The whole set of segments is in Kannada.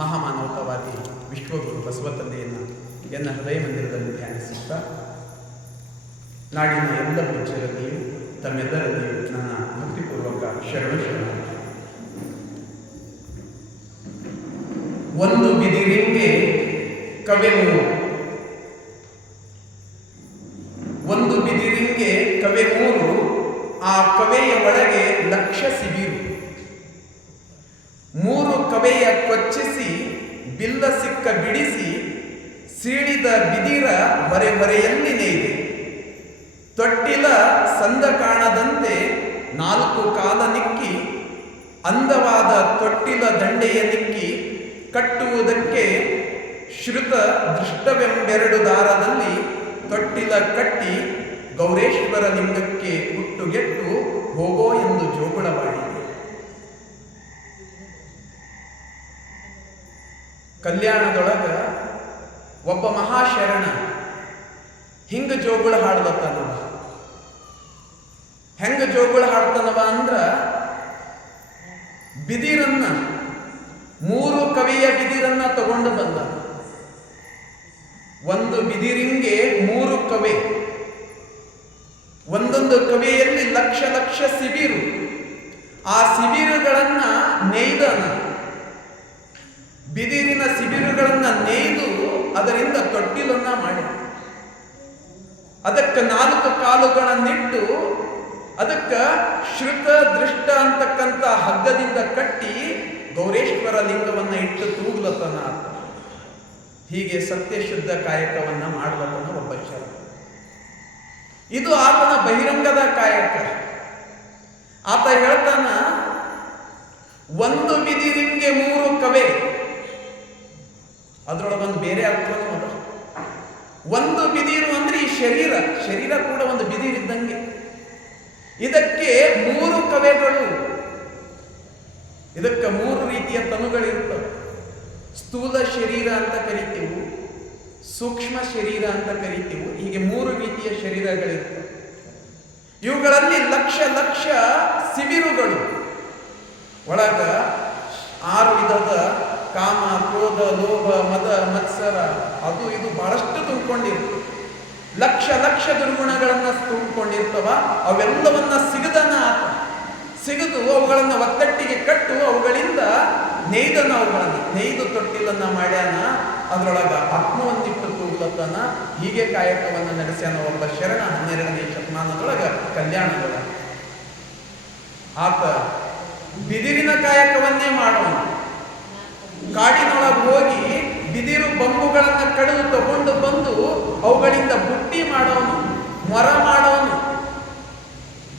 ಮಹಾಮಾನವತಾವಾದಿ ವಿಶ್ವಗುರು ಬಸವ ತಂದೆಯನ್ನು ಎನ್ನ ಹೃದಯ ಮಂದಿರದಲ್ಲಿ ಧ್ಯಾನಿಸುತ್ತಾ ನಾಡಿನ ಎಲ್ಲ ಪೂಜ್ಯರಲ್ಲಿಯೂ ತಮ್ಮೆಲ್ಲರಲ್ಲಿಯೂ ನನ್ನ ಭಕ್ತಿಪೂರ್ವಕ ಶರಣ ಒಂದು ಬಿದಿರಿಂಗೆ ಕವೆಮೂರು, ಒಂದು ಬಿದಿರಿಂಗೆ ಕವೆಮೂರು, ಆ ಕವೆಯ ಒಳಗೆ ಲಕ್ಷ ಸಿಬಿರು. ಮೂರು ಕವೆಯ ಕೊಚ್ಚಿಸಿ ಬಿಲ್ಲ ಸಿಕ್ಕ ಬಿಡಿಸಿ ಸೀಳಿದ ಬಿದಿರ ಹೊರೆ ಹೊರೆಯಲ್ಲಿ ನೇಯ್ದೆ. ತೊಟ್ಟಿಲ ಸಂದ ಕಾಣದಂತೆ ನಾಲ್ಕು ಕಾಲ ನಿಕ್ಕಿ ಅಂದವಾದ ತೊಟ್ಟಿಲ ದಂಡೆಯ ನಿಕ್ಕಿ ಕಟ್ಟುವುದಕ್ಕೆ ಶ್ರುತ ದೃಷ್ಟವೆಂಬೆರಡು ದಾರದಲ್ಲಿ ತೊಟ್ಟಿಲ ಕಟ್ಟಿ ಗೌರೇಶ್ವರ ಲಿಂಗಕ್ಕೆ ಹುಟ್ಟುಗೆಟ್ಟು ಹೋಗೋ ಎಂದು ಜೋಗುಳವಾಡಿದೆ. ಕಲ್ಯಾಣದೊಳಗ ಒಬ್ಬ ಮಹಾಶರಣ ಹಿಂಗ ಜೋಗುಳ ಹಾಡ್ಲತ್ತನವ. ಹೆಂಗ ಜೋಗುಳ ಹಾಡ್ತನವ ಅಂದ್ರ, ಬಿದಿರನ್ನ ಮೂರು ಕವಿಯ ಬಿದಿರನ್ನ ತಗೊಂಡು ಬಂದ. ಒಂದು ಬಿದಿರಿಂಗೆ ಮೂರು ಕವೆ, ಒಂದೊಂದು ಕವೆಯಲ್ಲಿ ಲಕ್ಷ ಲಕ್ಷ ಸಿಬಿರು. ಆ ಸಿಬಿರುಗಳನ್ನ ನೇಯ್ದನ. ಬಿದಿರಿನ ಸಿಬಿರುಗಳನ್ನ ನೇಯ್ದು ಅದರಿಂದ ತೊಟ್ಟಿಲನ್ನ ಮಾಡಿ ಅದಕ್ಕೆ ನಾಲ್ಕು ಕಾಲುಗಳನ್ನಿಟ್ಟು ಅದಕ್ಕೆ ಶ್ರುತ ದೃಷ್ಟ ಅಂತಕ್ಕಂಥ ಹಗ್ಗದಿಂದ ಕಟ್ಟಿ ಗೌರೇಶ್ವರ ಲಿಂಗವನ್ನ ಇಟ್ಟು ತೂಗ್ಲತನ. ಹೀಗೆ ಸತ್ಯಶುದ್ಧ ಕಾಯಕವನ್ನ ಮಾಡಲತನ ಒಬ್ಬ ಶರಣ. ಇದು ಆತನ ಬಹಿರಂಗದ ಕಾಯಕ. ಆತ ಹೇಳ್ತಾನ, ಒಂದು ಬಿದಿರಿಂಗೆ ಮೂರು ಕವೆ. ಅದರೊಳಗೊಂದು ಬೇರೆ ಅರ್ಥನೂ ಅದ. ಒಂದು ಬಿದಿರು ಅಂದ್ರೆ ಈ ಶರೀರ, ಶರೀರ ಕೂಡ ಒಂದು ಬಿದಿರಿದ್ದಂಗೆ. ಇದಕ್ಕೆ ಮೂರು ಕವೆಗಳು, ಇದಕ್ಕೆ ಮೂರು ರೀತಿಯ ತನುಗಳಿರ್ತವೆ. ಸ್ಥೂಲ ಶರೀರ ಅಂತ ಕರಿತೀವಿ, ಸೂಕ್ಷ್ಮ ಶರೀರ ಅಂತ ಕರಿತೀವಿ. ಹೀಗೆ ಮೂರು ರೀತಿಯ ಶರೀರಗಳಿರ್ತವೆ. ಇವುಗಳಲ್ಲಿ ಲಕ್ಷ ಲಕ್ಷ ಸಿಬಿರುಗಳು. ಒಳಗ 6 ವಿಧದ ಕಾಮ, ಕ್ರೋಧ, ಲೋಭ, ಮದ, ಮತ್ಸರ, ಅದು ಇದು ಬಹಳಷ್ಟು ತುಂಬಿಕೊಂಡಿರ್ತವೆ. ಲಕ್ಷ ಲಕ್ಷ ದುರ್ಗುಣಗಳನ್ನ ತುಂಬಿಕೊಂಡಿರ್ತವ. ಅವೆಲ್ಲವನ್ನ ಸಿಗದನ ಆತ. ಸಿಗದು ಅವುಗಳನ್ನ ಒತ್ತಟ್ಟಿಗೆ ಕಟ್ಟು ಅವುಗಳಿಂದ ನೇಯ್ದನ. ಅವುಗಳನ್ನ ನೇಯ್ದು ತೊಟ್ಟಿಲನ್ನ ಮಾಡ್ಯಾನ. ಅದರೊಳಗ ಆತ್ಮವನ್ನಿಟ್ಟು ತೂಗ್ಲತನ. ಹೀಗೆ ಕಾಯಕವನ್ನ ನಡೆಸ್ಯಾನ ಒಬ್ಬ ಶರಣ 12ನೇ ಶತಮಾನದೊಳಗ ಕಲ್ಯಾಣದೊಳಗ. ಆತ ಬಿದಿರಿನ ಕಾಯಕವನ್ನೇ ಮಾಡೋಣ. ಕಾಡಿನೊಳಗೆ ಹೋಗಿ ಬಿದಿರು ಬಂಬುಗಳನ್ನ ಕಡಿದು ತಗೊಂಡು ಬಂದು ಅವುಗಳಿಂದ ಬುಟ್ಟಿ ಮಾಡೋನು, ಮೊರ ಮಾಡೋನು,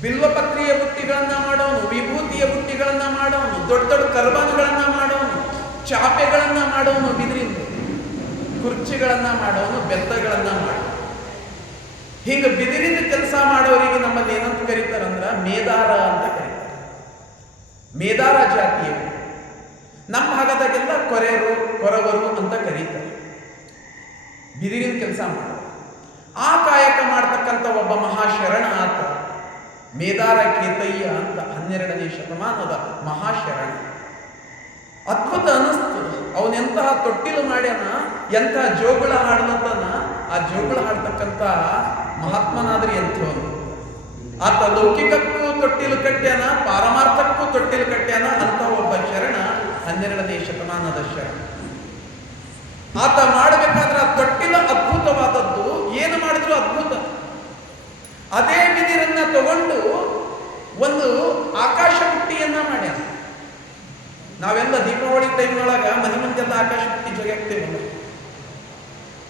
ಬಿಲ್ವಪತ್ರಿಯ ಬುಟ್ಟಿಗಳನ್ನ ಮಾಡೋನು, ವಿಭೂತಿಯ ಬುಟ್ಟಿಗಳನ್ನ ಮಾಡೋನು, ದೊಡ್ಡ ದೊಡ್ಡ ಕರ್ಬಾನುಗಳನ್ನ ಮಾಡೋನು, ಚಾಪೆಗಳನ್ನ ಮಾಡೋನು, ಬಿದಿರಿಂದ ಕುರ್ಚಿಗಳನ್ನ ಮಾಡೋನು, ಬೆತ್ತಗಳನ್ನ ಮಾಡೋನು. ಹಿಂಗ ಬಿದಿರಿನ ಕೆಲಸ ಮಾಡೋರಿಗೆ ನಮ್ಮಲ್ಲಿ ಏನಂತ ಕರೀತಾರಂದ್ರ ಮೇದಾರ ಅಂತ ಕರೀತಾರೆ. ಮೇದಾರ ಜಾತಿಯವರು. ನಮ್ಮ ಭಾಗದಾಗೆಲ್ಲ ಕೊರವರು ಅಂತ ಕರೀತಾರೆ. ಬಿದಿರಿನ ಕೆಲಸ ಮಾಡೋದು. ಆ ಕಾಯಕ ಮಾಡ್ತಕ್ಕಂಥ ಒಬ್ಬ ಮಹಾಶರಣ ಆತ ಮೇದಾರ ಕೇತಯ್ಯ ಅಂತ 12ನೇ ಶತಮಾನದ ಮಹಾಶರಣ. ಅದ್ಭುತ ಅನಿಸ್ತು. ಅವನೆಂತಹ ತೊಟ್ಟಿಲು ಮಾಡ್ಯಾನ, ಎಂತಹ ಜೋಗುಳ ಹಾಡ್ಲತನ. ಆ ಜೋಗುಳ ಹಾಡ್ತಕ್ಕಂಥ ಮಹಾತ್ಮನಾದ್ರಿ ಎಂಥವನು. ಆತ ಲೌಕಿಕಕ್ಕೂ ತೊಟ್ಟಿಲು ಕಟ್ಟ್ಯಾನ, ಪಾರಮಾರ್ಥಕ್ಕೂ ತೊಟ್ಟಿಲು ಕಟ್ಟ್ಯಾನ. ಅಂತ ಒಬ್ಬ ಶರಣ 12ನೇ ಶತಮಾನದ ಶರಣ. ಆತ ಮಾಡಬೇಕಾದ್ರೆ ಆ ತೊಟ್ಟಿಲ ಅದ್ಭುತವಾದದ್ದು. ಏನು ಮಾಡಿದ್ರು ಅದ್ಭುತ. ಅದೇ ಬಿದಿರನ್ನ ತಗೊಂಡು ಒಂದು ಆಕಾಶ ಬುಟ್ಟಿಯನ್ನ ಮಾಡ್ಯಾನ. ನಾವೆಲ್ಲ ದೀಪಾವಳಿ ಟೈಮ್ನೊಳಗ ಮನೆ ಮುಂದೆಲ್ಲ ಆಕಾಶ ಬುಟ್ಟಿ ಜೊಗಾಗ್ತೇವಲ್ಲ,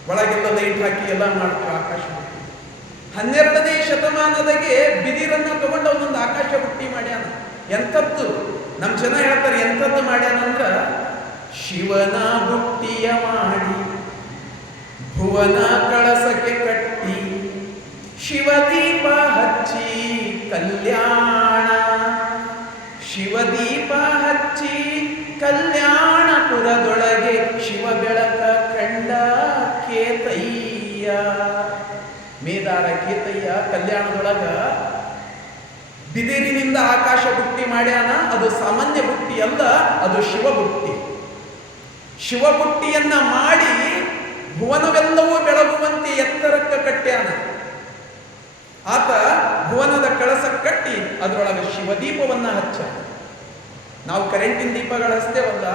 ಒಳಗೆಲ್ಲ ಲೈಟ್ ಹಾಕಿ ಎಲ್ಲ ಮಾಡ್ತೀವಿ ಆಕಾಶ ಬುಟ್ಟಿ. 12ನೇ ಶತಮಾನದಾಗೆ ಬಿದಿರನ್ನ ತಗೊಂಡು ಅವನೊಂದು ಆಕಾಶ ಬುಟ್ಟಿ ಮಾಡ್ಯಾನ. ಎಂಥದ್ದು ನಮ್ಮ ಜನ ಹೇಳ್ತಾರೆ, ಎಂಥದ್ದು ಮಾಡ್ಯಾನಂದ್ರ, ಶಿವನ ಬುಟ್ಟಿಯ ಮಾಡಿ ಭುವನ ಕಳಸಕ್ಕೆ ಕಟ್ಟಿ ಶಿವದೀಪ ಹಚ್ಚಿ ಕಲ್ಯಾಣ. ಶಿವದೀಪ ಹಚ್ಚಿ ಕಲ್ಯಾಣಪುರದೊಳಗೆ ಶಿವ ಬೆಳಕ ಕಂಡ ಕೇತಯ್ಯ. ಮೇದಾರ ಕೇತಯ್ಯ ಕಲ್ಯಾಣದೊಳಗ ಬಿದಿರಿನಿಂದ ಆಕಾಶ ಬುಟ್ಟಿ ಮಾಡ್ಯಾನ. ಅದು ಸಾಮಾನ್ಯ ಬುಟ್ಟಿ ಅಲ್ಲ, ಅದು ಶಿವ ಬುಟ್ಟಿ. ಶಿವಬುಟ್ಟಿಯನ್ನ ಮಾಡಿ ಭುವನವೆಲ್ಲವೂ ಬೆಳಗುವಂತೆ ಎತ್ತರಕ್ಕೆ ಕಟ್ಟ್ಯಾನ. ಆತ ಭುವನದ ಕಳಸ ಕಟ್ಟಿ ಅದರೊಳಗೆ ಶಿವದೀಪವನ್ನ ಹಚ್ಚ. ನಾವು ಕರೆಂಟಿನ ದೀಪಗಳು ಹಚ್ತೇವಲ್ಲ,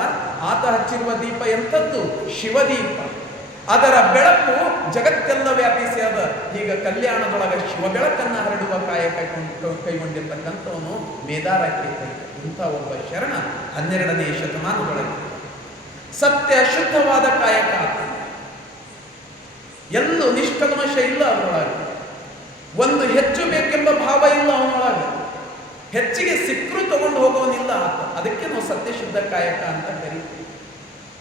ಆತ ಹಚ್ಚಿರುವ ದೀಪ ಎಂಥದ್ದು? ಶಿವದೀಪ. ಅದರ ಬೆಳಕು ಜಗತ್ತೆಲ್ಲ ವ್ಯಾಪಿಸಿ ಅದ. ಈಗ ಕಲ್ಯಾಣದೊಳಗೆ ಶಿವ ಬೆಳಕನ್ನು ಹರಡುವ ಕಾಯಕ ಕೈಗೊಂಡಿರ್ತಕ್ಕಂಥವನು ಮೇದಾರ ಕೇತಯ್ಯ. ಇಂಥ ಒಬ್ಬ ಶರಣ 12ನೇ ಶತಮಾನದೊಳಗೆ ಸತ್ಯ ಶುದ್ಧವಾದ ಕಾಯಕ. ಎಲ್ಲೂ ನಿಷ್ಕಲ್ಮಶ ಇಲ್ಲ ಅವನೊಳಗೆ. ಒಂದು ಹೆಚ್ಚು ಬೇಕೆಂಬ ಭಾವ ಇಲ್ಲ ಅವನೊಳಗೆ. ಹೆಚ್ಚಿಗೆ ಸಿಕ್ಕರು ತಗೊಂಡು ಹೋಗೋನಿಲ್ಲ ಆತ. ಅದಕ್ಕೆ ನಾವು ಸತ್ಯಶುದ್ಧ ಕಾಯಕ ಅಂತ ಕರೀತೀವಿ.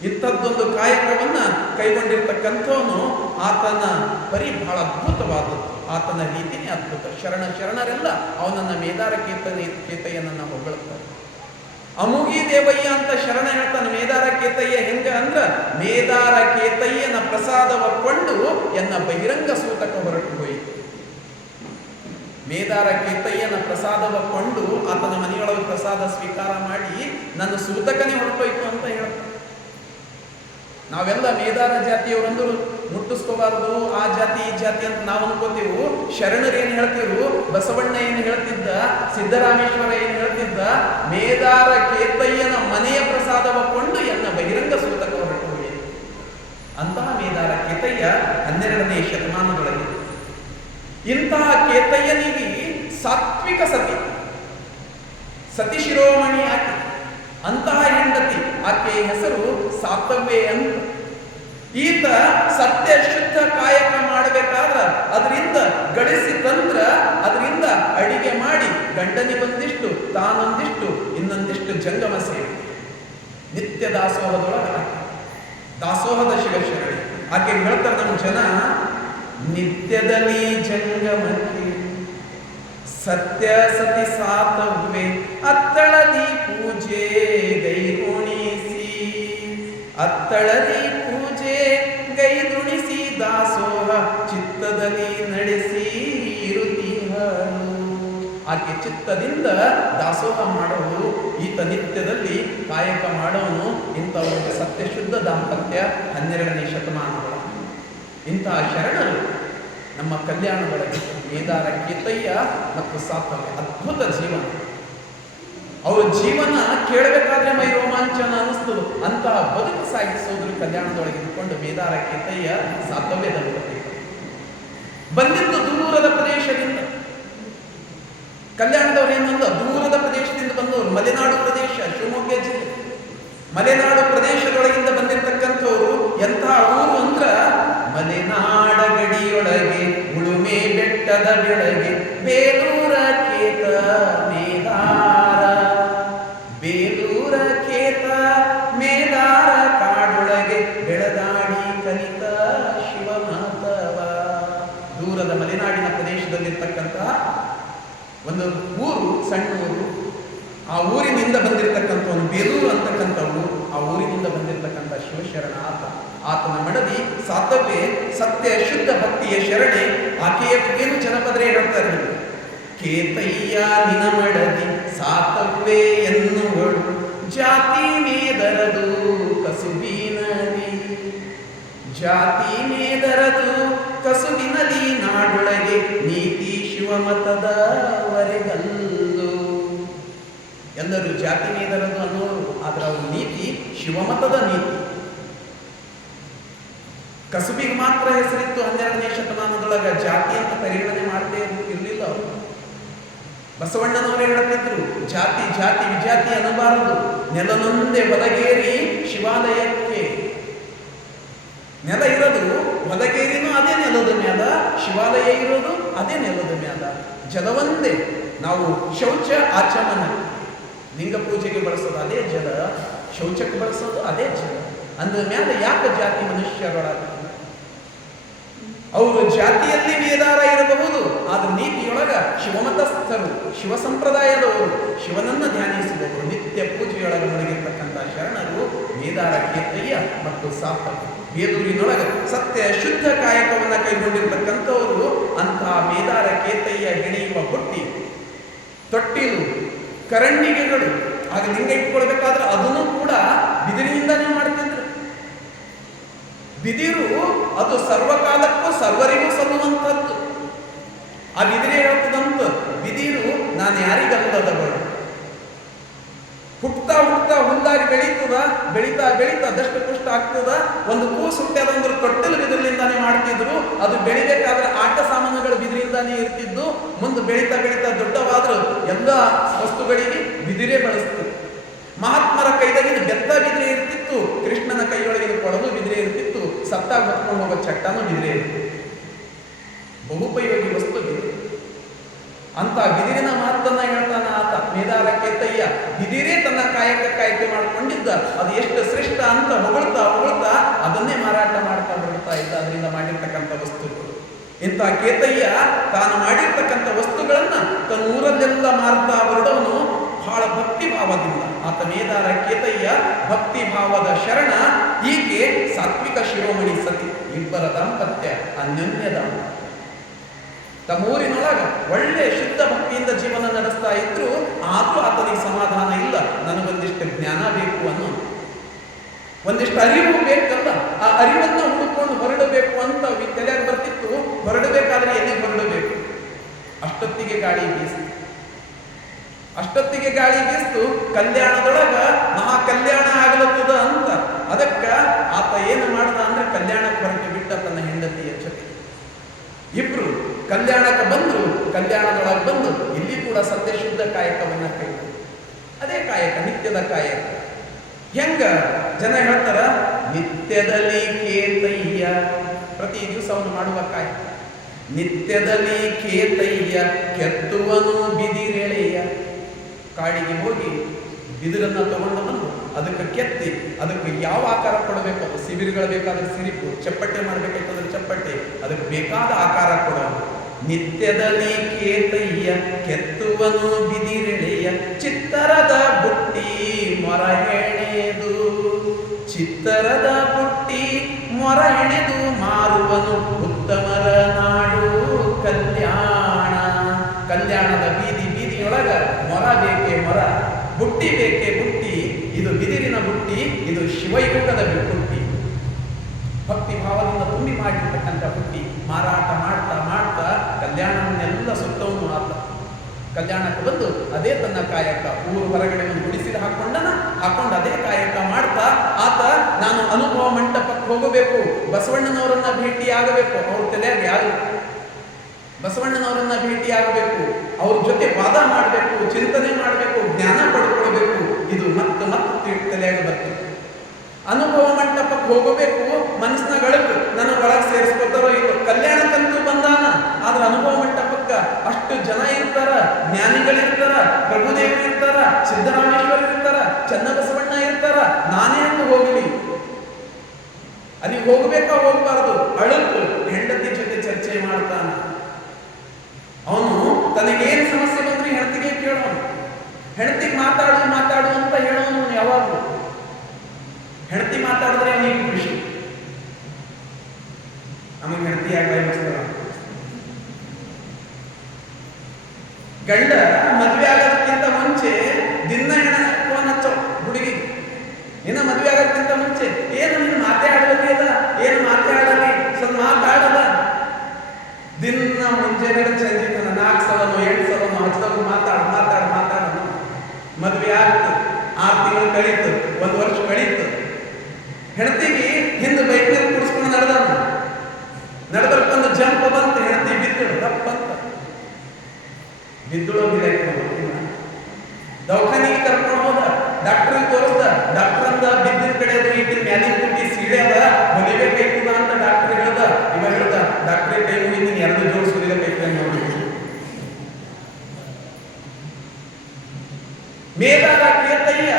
ಇಂಥದ್ದೊಂದು ಕಾಯಕವನ್ನ ಕೈಗೊಂಡಿರ್ತಕ್ಕಂಥವನು ಆತನ ಪರಿ ಬಹಳ ಅದ್ಭುತವಾದದ್ದು. ಆತನ ರೀತಿನೇ ಅದ್ಭುತ. ಶರಣರೆಲ್ಲ ಅವನನ್ನ ಮೇದಾರ ಕೇತಯ್ಯನನ್ನ ಹೊಗಳುತ್ತಾರೆ. ಅಮುಗಿ ದೇವಯ್ಯ ಅಂತ ಶರಣ ಹೇಳ್ತಾನೆ. ಮೇದಾರ ಕೇತಯ್ಯ ಹೆಂಗ ಅಂದ್ರ, ಮೇದಾರ ಕೇತಯ್ಯನ ಪ್ರಸಾದವ ಕೊಂಡು ಎನ್ನ ಬಹಿರಂಗ ಸೂತಕ ಹೊರಟು ಹೋಯಿತು. ಮೇದಾರ ಕೇತಯ್ಯನ ಪ್ರಸಾದವ ಕೊಂಡು ಆತನ ಮನೆಯೊಳಗೆ ಪ್ರಸಾದ ಸ್ವೀಕಾರ ಮಾಡಿ ನನ್ನ ಸೂತಕನೇ ಹೊರಟೋಯ್ತು ಅಂತ ಹೇಳ್ತಾನೆ. ನಾವೆಲ್ಲ ಮೇದಾರ ಜಾತಿಯವರಂದ್ರು ಮುಟ್ಟಿಸ್ಕೋಬಾರ್ದು, ಆ ಜಾತಿ ಈ ಜಾತಿ ಅಂತ ನಾವು ಅನ್ಕೋತೀವು. ಶರಣರು ಏನು ಹೇಳ್ತಿರು, ಬಸವಣ್ಣ ಏನು ಹೇಳ್ತಿದ್ದ, ಸಿದ್ದರಾಮೇಶ್ವರ ಏನು ಹೇಳ್ತಿದ್ದ, ಮೇದಾರ ಕೇತಯ್ಯನ ಮನೆಯ ಪ್ರಸಾದವ ಕೊಂಡು ಎನ್ನ ಬಹಿರಂಗ ಸೂತಕ ಹೊರಟು ಹೋಯಿತು. ಅಂತಹ ಮೇದಾರ ಕೇತಯ್ಯ 12ನೇ ಶತಮಾನದೊಳಗೆ. ಇಂತಹ ಕೇತಯ್ಯನಿಗೆ ಸಾತ್ವಿಕ ಸತಿ ಶಿರೋಮಣಿ ಆಕೆ. ಅಂತಹ ಹೆಂಡತಿ, ಆಕೆಯ ಹೆಸರು ಸಾತವ್ಯ ಅಂತ. ಈತ ಸತ್ಯ ಶುದ್ಧ ಕಾಯಕ ಮಾಡಬೇಕಾದ್ರ ಅದರಿಂದ ಗಳಿಸಿ ತಂದ್ರ ಅದರಿಂದ ಅಡಿಗೆ ಮಾಡಿ ಗಂಡನಿಗೊಂದಿಷ್ಟು, ತಾನೊಂದಿಷ್ಟು, ಇನ್ನೊಂದಿಷ್ಟು ಜಂಗಮ ಸೇವೆ. ನಿತ್ಯ ದಾಸೋಹದೊಳಗ ದಾಸೋಹದ ಶಿವಶರಣಿ. ಆಕೆ ಹೇಳ್ತಾರೆ ನಮ್ಮ ಜನ, ನಿತ್ಯದಲ್ಲಿ ಜಂಗಮಕ್ಕೆ ಸತ್ಯ ಸತಿ ಸಾತವ್ವೆ ಅತ್ತಳದಿ ಪೂಜೆ ಗೈಗುಣಿಸಿ, ಅತ್ತಳದಿ ಪೂಜೆ ಗೈದುಣಿಸಿ ದಾಸೋಹ ಚಿತ್ತದಲ್ಲಿ ನಡೆಸಿ ಇರುತ್ತಿಹಳು. ಆಕೆ ಚಿತ್ತದಿಂದ ದಾಸೋಹ ಮಾಡೋದು, ಈತ ನಿತ್ಯದಲ್ಲಿ ಕಾಯಕ ಮಾಡೋನು. ಇಂಥ ಒಂದು ಸತ್ಯಶುದ್ಧ ದಾಂಪತ್ಯ 12ನೇ ಶತಮಾನದೊಳಗೆ. ಇಂತಹ ಶರಣರು ನಮ್ಮ ಕಲ್ಯಾಣದೊಳಗೆ ಮೇದಾರ ಕೇತಯ್ಯ ಮತ್ತು ಸಾತವ್ಯ. ಅದ್ಭುತ ಜೀವನ. ಅವರ ಜೀವನ ಕೇಳಬೇಕಾದ್ರೆ ಮೈ ರೋಮಾಂಚನ ಅನಿಸ್ತದೆ. ಅಂತಹ ಬದುಕು ಸಾಗಿಸೋದ್ರ ಕಲ್ಯಾಣದೊಳಗೆ ಇಟ್ಕೊಂಡು ಮೇದಾರ ಕೇತಯ್ಯ ಸಾತವ್ಯ ದಂಪತಿ ಬಂದಿದ್ದು ದೂರದ ಪ್ರದೇಶದಿಂದ. ಕಲ್ಯಾಣದವ್ರು ಏನಂದ, ದೂರದ ಪ್ರದೇಶದಿಂದ ಬಂದವರು. ಮಲೆನಾಡು ಪ್ರದೇಶ, ಶಿವಮೊಗ್ಗ ಜಿಲ್ಲೆ ಮಲೆನಾಡು ಪ್ರದೇಶದೊಳಗಿಂದ ಬಂದಿರತಕ್ಕಂಥವ್ರು. ಎಂತಹ ಊರು ಅಂದ್ರ, ಮಲೆನಾಡ ಗಡಿಯೊಳಗೆ ಉಳುಮೆ ಬೆಟ್ಟದ ಬೆಳಗ್ಗೆ ಬೇಲೂರ ಕೇತ ಮೇದಾರ, ಬೇಲೂರ ಕೇತ ಮೇದಾರ ಕಾಡೊಳಗೆ ಬೆಳದಾಡಿ ಕಲಿತ ಶಿವಮಾತವ. ದೂರದ ಮಲೆನಾಡಿನ ಪ್ರದೇಶದಲ್ಲಿರ್ತಕ್ಕಂತಹ ಒಂದು ಊರು, ಸಣ್ಣ ಊರು. ಆ ಊರಿನಿಂದ ಬಂದಿರತಕ್ಕಂಥ ಒಂದು ಬೇಲೂರು ಅಂತಕ್ಕಂಥ ಊರು. ಆ ಊರಿನಿಂದ ಬಂದಿರತಕ್ಕಂಥ ಶಿವಶರಣ ಆತನ ಮಡದಿ ಸಾತವ್ಯ ಸತ್ಯ ಶುದ್ಧ ಭಕ್ತಿಯ ಶರಣೆ. ಆಕೆಯ ಬಗ್ಗೆನು ಜನಪದರೇ ಹೇಳ್ತಾರೆ. ಕೇತಯ್ಯ ನಿನ ಮಡದಿ ಸಾತವ್ಯ ಎನ್ನುವಳು ಜಾತಿ ಮೇದರದು ಕಸುಬಿನಲಿ, ಜಾತಿ ಮೇದರದು ಕಸುಬಿನಲಿ ನಾಡೊಳಗೆ ನೀತಿ ಶಿವಮತದ ವರೆಗಲ್ಲು. ಎಲ್ಲರೂ ಜಾತಿ ಮೇದರದು ಅನ್ನೋರು, ಆದ್ರೆ ಅವ್ರ ನೀತಿ ಶಿವಮತದ ನೀತಿ. ಕಸುಬಿಗೆ ಮಾತ್ರ ಹೆಸರಿತ್ತು 12ನೇ ಶತಮಾನದೊಳಗ. ಜಾತಿ ಅಂತ ಪರಿಗಣನೆ ಮಾಡದೇ ಇರಲಿಲ್ಲ ಅವರು. ಬಸವಣ್ಣನವರೇ ಹೇಳ್ತಿದ್ರು, ಜಾತಿ ಜಾತಿ ವಿಜಾತಿ ಅನ್ನಬಾರದು, ನೆಲನೊಂದೇ ಹೊಲಗೇರಿ ಶಿವಾಲಯಕ್ಕೆ. ನೆಲ ಇರೋದು ಹೊಲಗೇರಿನೂ ಅದೇ ನೆಲದ ಮ್ಯಾಲ, ಶಿವಾಲಯ ಇರೋದು ಅದೇ ನೆಲದ ಮ್ಯಾಲ. ಜಲವೊಂದೇ. ನಾವು ಶೌಚ ಆಚಮನ, ಲಿಂಗ ಪೂಜೆಗೆ ಬಳಸೋದು ಅದೇ ಜಲ, ಶೌಚಕ್ಕೆ ಬಳಸೋದು ಅದೇ ಜಲ. ಅಂದ ಮ್ಯಾಲ ಯಾಕೆ ಜಾತಿ ಮನುಷ್ಯರೊಳಗ? ಅವರು ಜಾತಿಯಲ್ಲಿ ಮೇದಾರ ಇರಬಹುದು, ಆದ್ರೆ ನೀತಿಯೊಳಗ ಶಿವಮತಸ್ಥರು, ಶಿವ ಸಂಪ್ರದಾಯದವರು, ಶಿವನನ್ನ ಧ್ಯಾನಿಸಿದವರು, ನಿತ್ಯ ಪೂಜೆಯೊಳಗ ಮುಳುಗಿರ್ತಕ್ಕಂಥ ಶರಣರು ಮೇದಾರ ಕೇತಯ್ಯ ಮತ್ತು ಸಾತವ್ಯ. ಬೇಲೂರಿನೊಳಗ ಸತ್ಯ ಶುದ್ಧ ಕಾಯಕವನ್ನ ಕೈಗೊಂಡಿರ್ತಕ್ಕಂಥವರು. ಅಂತಹ ಮೇದಾರ ಕೇತಯ್ಯ ಹೆಣೆಯುವ ಬುಟ್ಟಿ, ತೊಟ್ಟಿಲು, ಕರಂಡಿಗೆಗಳು, ಆಗ ಲಿಂಗ ಇಟ್ಕೊಳ್ಬೇಕಾದ್ರೆ ಅದನ್ನು ಕೂಡ ಬಿದಿರಿನಿಂದಾನೇ ಮಾಡ್ತಿದ್ರು. ಬಿದಿರು ಅದು ಸರ್ವಕಾಲಕ್ಕೂ ಸರ್ವರಿಗೂ ಸಲ್ಲುವಂಥದ್ದು. ಆ ಬಿದಿರೇ ಹೇಳ್ತದಂತ, ಬಿದಿರು ನಾನು ಯಾರಿಗಲ್ಲದ ಬರು. ಹುಟ್ತಾ ಹುಟ್ತಾ ಹುಲ್ಲಾಗಿ ಬೆಳೀತದ, ಬೆಳೀತಾ ಬೆಳೀತಾ ದಷ್ಟು ಪುಷ್ಟ ಆಗ್ತದ. ಒಂದು ಕೂಸು ಹುಟ್ಟ್ಯಾದಂದ್ರೆ ತೊಟ್ಟಲು ಬಿದಿರಿನಿಂದಾನೇ ಮಾಡ್ತಿದ್ರು. ಅದು ಬೆಳಿಬೇಕಾದ್ರೆ ಆಟ ಸಾಮಾನುಗಳು ಬಿದಿರಿಂದಾನೇ ಇರ್ತಿದ್ದು. ಮುಂದೆ ಬೆಳೀತಾ ಬೆಳೀತಾ ದೊಡ್ಡವಾದ್ರು ಎಲ್ಲ ವಸ್ತುಗಳಿಗೆ ಬಿದಿರೇ ಬಳಸ್ತಿತ್ತು. ಮಹಾತ್ಮರ ಕೈದಾಗಿನ ಬೆತ್ತ ಬಿದಿರೇ ಇರ್ತಿತ್ತು, ಕೃಷ್ಣನ ಕೈಯೊಳಗಿನ ಕೊಳಲು ಬಿದಿರೇ ಇರ್ತಿತ್ತು, ಸತ್ತಾಗ ಹೊತ್ಕೊಂಡು ಹೋಗೋ ಚಟ್ಟನೂ ಬಿದಿರೇ ಇರ್ತಿತ್ತು. ಬಹುಪಯೋಗಿ ವಸ್ತು ಬಿದಿರು. ಅಂತ ಬಿದಿರಿನ ಮಾತನ್ನ ಹೇಳ್ತಾನ ಆತ ಮೇದಾರ ಕೇತಯ್ಯ. ಬಿದಿರೇ ತನ್ನ ಕಾಯಕಕ್ಕೆ ಆಯ್ಕೆ ಮಾಡಿಕೊಂಡಿದ್ದ, ಅದು ಎಷ್ಟು ಶ್ರೇಷ್ಠ ಅಂತ ಹೊಗಳ್ತಾ ಹೊಗಳ್ತಾ ಅದನ್ನೇ ಮಾರಾಟ ಮಾಡ್ತಾ ಹೊರಡ್ತಾ ಇದ್ದ, ಅದರಿಂದ ಮಾಡಿರ್ತಕ್ಕಂಥ ವಸ್ತುಗಳು. ಇಂಥ ಕೇತಯ್ಯ ತಾನು ಮಾಡಿರ್ತಕ್ಕಂಥ ವಸ್ತುಗಳನ್ನ ತನ್ನ ಊರಲ್ಲೆಲ್ಲ ಮಾರ್ತಾ ಹೊರಡವನು ಬಹಳ ಭಕ್ತಿ ಭಾವದಿಂದ. ಆತ ಮೇದಾರ ಕೇತಯ್ಯ ಭಕ್ತಿ ಭಾವದ ಶರಣ. ಈಕೆ ಸಾತ್ವಿಕ ಶಿರೋಮಣಿ ಸತಿ. ಇಬ್ಬರ ದಾಂಪತ್ಯ ಅನ್ಯೋನ್ಯ ದಾಂಪತ್ಯ. ತಮ್ಮೂರಿನೊಳಗ ಒಳ್ಳೆ ಶುದ್ಧ ಭಕ್ತಿಯಿಂದ ಜೀವನ ನಡೆಸ್ತಾ ಇದ್ರು. ಆದ್ರೂ ಆತನಿಗೆ ಸಮಾಧಾನ ಇಲ್ಲ. ನನಗೊಂದಿಷ್ಟು ಜ್ಞಾನ ಬೇಕು ಅನ್ನೋ, ಒಂದಿಷ್ಟು ಅರಿವು ಬೇಕಲ್ಲ, ಆ ಅರಿವನ್ನ ಹುಡುಕೊಂಡು ಹೊರಡಬೇಕು ಅಂತ ತಲೆಯಾಗಿ ಬರ್ತಿತ್ತು. ಹೊರಡಬೇಕಾದ್ರೆ ಎಲ್ಲಿ ಹೊರಡಬೇಕು? ಅಷ್ಟೊತ್ತಿಗೆ ಗಾಳಿ ಬೀಸ್ತು. ಕಲ್ಯಾಣದೊಳಗ ಮಹಾ ಕಲ್ಯಾಣ ಆಗಲತ್ತದ ಅಂತ. ಅದಕ್ಕ ಆತ ಏನು ಮಾಡ್ದ ಅಂದ್ರೆ ಕಲ್ಯಾಣಕ್ಕೆ ಹೊರಟು ಬಿಟ್ಟ ತನ್ನ ಹೆಂಡತಿಯ ಜೊತೆ. ಇಬ್ರು ಕಲ್ಯಾಣಕ್ಕೆ ಬಂದ್ರು. ಕಲ್ಯಾಣದೊಳಗೆ ಬಂದು ಇಲ್ಲಿ ಕೂಡ ಸತ್ಯ ಶುದ್ಧ ಕಾಯಕವನ್ನ ಕೈಗೊಂಡು, ಅದೇ ಕಾಯಕ, ನಿತ್ಯದ ಕಾಯಕ. ಹೆಂಗ ಜನ ಹೇಳ್ತಾರ, ನಿತ್ಯದಲ್ಲಿ ಕೇತಯ್ಯ, ಪ್ರತಿ ದಿವಸ ಅವನು ಮಾಡುವ ಕಾಯಕ. ನಿತ್ಯದಲ್ಲಿ ಕೇತಯ್ಯ ಕೆತ್ತುವನು ಬಿದಿರೆಳೆಯ. ಕಾಡಿಗೆ ಹೋಗಿ ಬಿದಿರನ್ನ ತಗೊಂಡು ಬಂದು ಅದಕ್ಕೆ ಕೆತ್ತಿ ಅದಕ್ಕೆ ಯಾವ ಆಕಾರ ಕೊಡಬೇಕು, ಅದು ಸಿಬಿರುಗಳು ಬೇಕಾದ್ರೆ ಸಿರಿಪು, ಚಪ್ಪಟ್ಟೆ ಮಾಡಬೇಕಾಯ್ತಂದ್ರೆ ಚಪ್ಪಟ್ಟೆ, ಅದಕ್ಕೆ ಬೇಕಾದ ಆಕಾರ ಕೊಡೋದು. ನಿತ್ಯದಲ್ಲಿ ಕೇತಯ್ಯ ಕೆತ್ತುವನು ಬಿದಿರೆಳೆಯ. ಚಿತ್ತರದ ಬುಟ್ಟಿ ಮೊರ ಹೆಣೆದು, ಚಿತ್ತರದ ಬುಟ್ಟಿ ಮೊರ ಹೆಣೆದು ಮಾರುವನು ಉತ್ತಮರ ನಾಡು ಕಲ್ಯಾಣ. ಕಲ್ಯಾಣದ ಬೀದಿಯೊಳಗ ಮೊರ ಬೇಕೇ ಮೊರ, ಬುಟ್ಟಿ ಬೇಕೇ ಬುಟ್ಟಿ. ಇದು ಬಿದಿರಿನ ಬುಟ್ಟಿ, ಇದು ಶಿವಯುಗದ ಬುಟ್ಟಿ. ಭಕ್ತಿ ಭಾವದಿಂದ ತುಂಬಿ ಮಾಡಿರ್ತಕ್ಕಂಥ ಬುಟ್ಟಿ ಮಾರಾಟ ಮಾಡ್ತಾ ಮಾಡ್ತಾ ಕಲ್ಯಾಣವನ್ನೆಲ್ಲ ಸುತ್ತವನು ಆತ. ಕಲ್ಯಾಣಕ್ಕೆ ಬಂದು ಅದೇ ತನ್ನ ಕಾಯಕ. ಊರು ಹೊರಗಡೆ ಒಂದು ಗುಡಿಸಿಲು ಹಾಕೊಂಡು ಅದೇ ಕಾಯಕ ಮಾಡ್ತಾ ಆತ ನಾನು ಅನುಭವ ಮಂಟಪಕ್ಕೆ ಹೋಗಬೇಕು, ಬಸವಣ್ಣನವರನ್ನ ಭೇಟಿ ಆಗಬೇಕು. ಅವ್ರ ತಲೆಯಾಗ ಯಾರು ಬಸವಣ್ಣನವರನ್ನ ಭೇಟಿ ಆಗಬೇಕು, ಅವ್ರ ಜೊತೆ ವಾದ ಮಾಡಬೇಕು, ಚಿಂತನೆ ಮಾಡಬೇಕು, ಜ್ಞಾನ ಪಡ್ಕೊಳ್ಬೇಕು. ಇದು ಮತ್ತೆ ತಲೆಯಾಗ ಬರ್ತದೆ. ಅನುಭವ ಮಂಟಪಕ್ಕೆ ಹೋಗಬೇಕು, ಮನಸ್ಸಿನ ಗಳಕು ನನ್ನ ಒಳಗೆ ಸೇರಿಸ್ಕೊತಾರೋ ಇದು. ಕಲ್ಯಾಣಕ್ಕಂತೂ ಬಂದಾನ, ಆದ್ರೆ ಅನುಭವ ಮಂಟಪಕ್ಕ ಅಷ್ಟು ಜನ ಇರ್ತಾರ, ಜ್ಞಾನಿಗಳಿರ್ತಾರ, ಪ್ರಭುದೇವರು ಇರ್ತಾರ, ಸಿದ್ದರಾಮೇಶ್ವರ ಇರ್ತಾರ, ಚನ್ನಬಸವಣ್ಣ ಇರ್ತಾರ. ನಾನೇ ಅಂತ ಹೋಗಲಿ, ಅಲ್ಲಿ ಹೋಗ್ಬೇಕಾ ಹೋಗ್ಬಾರ್ದು? ಅಳುಕು ಹೆಂಡತಿ ಜೊತೆ ಚರ್ಚೆ ಮಾಡ್ತಾನ. ಅವನು ತನಗೇನು ಸಮಸ್ಯೆ ಬಂದ್ರೆ ಹೆಂಡತಿಗೆ ಕೇಳೋನು. ಹೆಂಡತಿಗೆ ಮಾತಾಡು ಅಂತ ಹೇಳೋನು ಯಾವಾಗಲೂ. ಹೆಂಡತಿ ಮಾತಾಡಿದ್ರೆ ನೀವು ಖುಷಿ. ನಮಗೆ ಹೆಂಡತಿ ಯಾಕೆ ಗಂಡ ಮದುವೆ ಆಗೋದಕ್ಕಿಂತ ಮುಂಚೆ ದಿನ ಫೋನ್ ಹಚ್ಚೋ ಹುಡುಗಿ. ಇನ್ನು ಮದುವೆ ಆಗೋದಕ್ಕಿಂತ ಮುಂಚೆ ಏನು ನೀನು ಮಾತಾಡೋದಿಲ್ಲ, ಏನು ಮಾತಾಡಲಿ, ಸ್ವಲ್ಪ ಮಾತಾಡಲ್ಲ. ದಿನ ಮುಂಚೆನೆ ಸಂಜೆ 4 ಸಲನೋ 8 ಸಲನೋ ಹಚ್ಚದವ್ರು ಮಾತಾಡ ಮದುವೆ ಆಗ್ತು. 6 ತಿಂಗಳು ಕಳೀತು, 1 ವರ್ಷ ಕಳೀತು. ಹೆಂಡತಿಗೆ ಹಿಂದೆ ಬೈಕ್ನಲ್ಲಿ ಕೂಡಿಸ್ಕೊಂಡು ನಡೆದರ್ಕೊಂದು ಜಂಪ್ ಬಂತು. ಹೆಂಡತಿ ಬಿದ್ದಳು, ತಪ್ಪಂತ ಬಿದ್ದಳು. ದವಾಖಾನಿಗೆ ಕರ್ಕೊಂಡು ಹೋದ, ಡಾಕ್ಟ್ರಿಗೆ ತೋರಿಸ್ದ. ಡಾಕ್ಟರ್ ಅಂದ ಬಿದ್ದಿನ ಕಡೆ ಅದು ಇಟ್ಟಿನ ಮ್ಯಾಲಿನ ತುಟ್ಟಿ ಸೀಡೆ ಅದ, ಹೊಲಿಬೇಕೈತದ ಅಂತ ಡಾಕ್ಟರ್ ಹೇಳ್ದ. ಹೇಳ್ದ ಡಾಕ್ಟ್ರೇ ಕೈ ಮುಗಿದೀನಿ, 2 ಜೋಡಿಸ್ ಹೊಲಿಬೇಕೈತೆ ನೋಡಿ. ಮೇದಾರ ಕೇತಯ್ಯ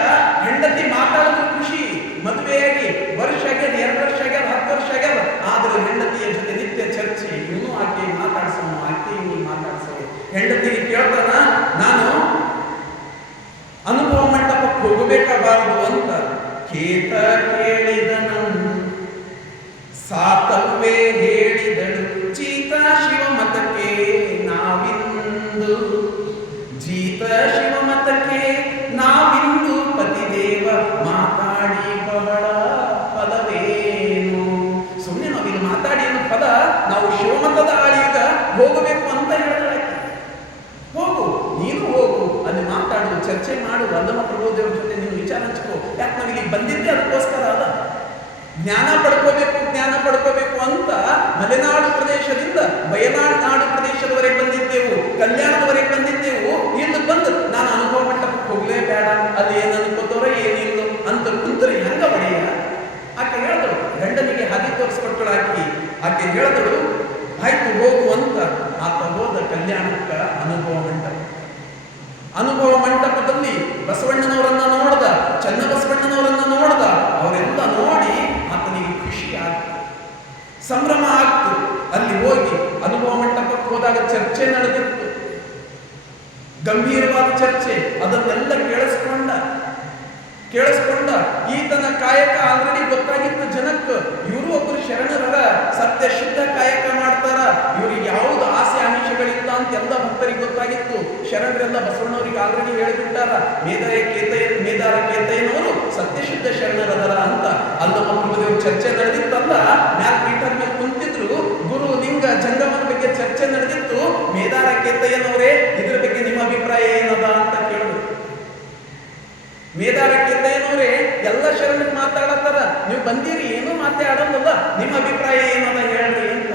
ಹೆಂಡತಿ ಮಾತಾಡಿದ್ರು ಖುಷಿ. ಮದುವೆಯಾಗಿ ವರ್ಷ ಆಗ್ಯದ, 2 ವರ್ಷ ಆಗ್ಯದ, 10 ವರ್ಷ ಆಗ್ಯದ. ಆದ್ರೆ ಹೆಂಡತಿಯ ಜೊತೆ ನಿತ್ಯ ಚರ್ಚೆ. ಇವನು ಆಕೆ ಮಾತಾಡ್ಸೋನು, ಆಕೆ ಇವನು ಮಾತಾಡ್ಸೋನು. ಹೆಂಡತಿಗೆ ಕೇಳ್ತಾನ, ನಾನು ಅನುಭವ ಮಂಟಪಕ್ಕೆ ಹೋಗಬೇಕಾಗಬಾರದು ಅಂತ. ಕೇತ ಕೇಳಿದನನ್ನು ಸಾತವ್ವೇ ಹೇಳಿದಳು, ಚೀತ ಶಿವ ಮತಕ್ಕೆ ನಾವಿಂದು, ಜೀತ ಶಿವ ಮತಕ್ಕೆ ನಾವಿಂದು ಪತಿದೇವ ಮಾತಾಡಿ ಬಹಳ ಫಲವೇನು. ಹೋಗಬೇಕು ಅಂತ ಹೇಳಿದ್ರೆ ಹೋಗು, ನೀನು ಹೋಗು, ಅಲ್ಲಿ ಮಾತಾಡು, ಚರ್ಚೆ ಮಾಡು, ಅಲ್ಲಮ ಪ್ರಭುದೇವ್ರ ಜೊತೆ ನೀನು ವಿಚಾರ ಹಂಚ್ಕೋ. ಯಾಕೆ ನಾವು ಇಲ್ಲಿ ಬಂದಿದ್ದೆ ಅದಕ್ಕೋಸ್ಕರ ಅಲ್ಲ. ಜ್ಞಾನ ಪಡ್ಕೋಬೇಕು ಅಂತ ಮಲೆನಾಡು ಪ್ರದೇಶದಿಂದ ಬಯನಾಡು ಪ್ರದೇಶದವರೆಗೆ ಬಂದಿದ್ದೆವು, ಕಲ್ಯಾಣದವರೆಗೆ ಬಂದಿದ್ದೆವು. ಇಲ್ಲಿ ಬಂದು ನಾನು ಅನುಭವ ಮಟ್ಟಕ್ಕೆ ಹೋಗ್ಲೇ ಬೇಡ, ಅಲ್ಲಿ ಏನು ಅನ್ಕೋತವ್ರ ಏನಿಲ್ಲ ಅಂತ ಕುಂತ್ರೆ ಹೆಂಗ ಒಡೆಯ? ಆಕೆ ಹೇಳಿದಳು, ಗಂಡನಿಗೆ ಹಾದಿ ತೋರಿಸ್ಕೊಟ್ಟಳು ಆಕೆ ಹೇಳಿದಳು, ಆಯ್ತು ಹೋಗು ಅಂತ. ಆತ ಹೋದ ಕಲ್ಯಾಣಕ್ಕ ಅನುಭವ ಮಂಟಪದಲ್ಲಿ ಬಸವಣ್ಣನವರನ್ನ ನೋಡ್ದ, ಚನ್ನಬಸವಣ್ಣನವರನ್ನ ನೋಡ್ದ. ಅವರೆಲ್ಲ ನೋಡಿ ಆತನಿಗೆ ಖುಷಿ ಆಗ್ತು, ಸಂಭ್ರಮ ಆಗ್ತು. ಅಲ್ಲಿ ಹೋಗಿ ಅನುಭವ ಮಂಟಪಕ್ಕೆ ಹೋದಾಗ ಚರ್ಚೆ ನಡೆದಿತ್ತು, ಗಂಭೀರವಾದ ಚರ್ಚೆ. ಅದನ್ನೆಲ್ಲ ಕೇಳಿಸ್ಕೊಂಡ ಈತನ ಕಾಯಕ ಆಲ್ರೆಡಿ ಗೊತ್ತಾಗಿತ್ತು ಜನಕ್ಕೆ. ಇವರು ಒಬ್ಬರು ಶರಣರ ಸತ್ಯ ಶುದ್ಧ ಕಾಯಕ ಮಾಡ್ತಾರ, ಇವ್ರಿಗೆ ಯಾವುದು ಆಸೆ ಆಮಿಷಗಳಿಲ್ಲ ಅಂತ ಎಲ್ಲ ಭಕ್ತರಿಗೆ ಗೊತ್ತಾಗಿತ್ತು. ಶರಣರೆಲ್ಲ ಬಸವಣ್ಣವ್ರಿಗೆ ಆಲ್ರೆಡಿ ಹೇಳಿಬಿಟ್ಟಾರ, ಮೇದಾರ ಕೇತಯ್ಯನವರು ಸತ್ಯಶುದ್ಧ ಶರಣರದರ ಅಂತ. ಅಲ್ಲಮ ಪ್ರಭುದೇವ್ರ ಚರ್ಚೆ ನಡೆದಿತ್ತಲ್ಲ, ಮ್ಯಾಲ್ ಪೀಠದ ಮೇಲೆ ಕುಂತಿದ್ರು, ಗುರು ಲಿಂಗ ಜಂಗಮನ ಬಗ್ಗೆ ಚರ್ಚೆ ನಡೆದಿತ್ತು. ಮೇದಾರ ಕೇತಯ್ಯನವರೇ, ಇದ್ರ ಬಗ್ಗೆ ನಿಮ್ಮ ಅಭಿಪ್ರಾಯ ಏನದ ಅಂತ ಕೇಳಿದ್ರು. ಮೇದಾರ ಕೇತಯ್ಯನವರೇ, ಎಲ್ಲ ಶರಣರು ಮಾತಾಡತ್ತಾರ, ನೀವು ಬಂದಿರಿ ಏನೂ ಮಾತಾಡೋದಲ್ಲ, ನಿಮ್ಮ ಅಭಿಪ್ರಾಯ ಏನದ ಹೇಳ್ರಿ ಅಂತ.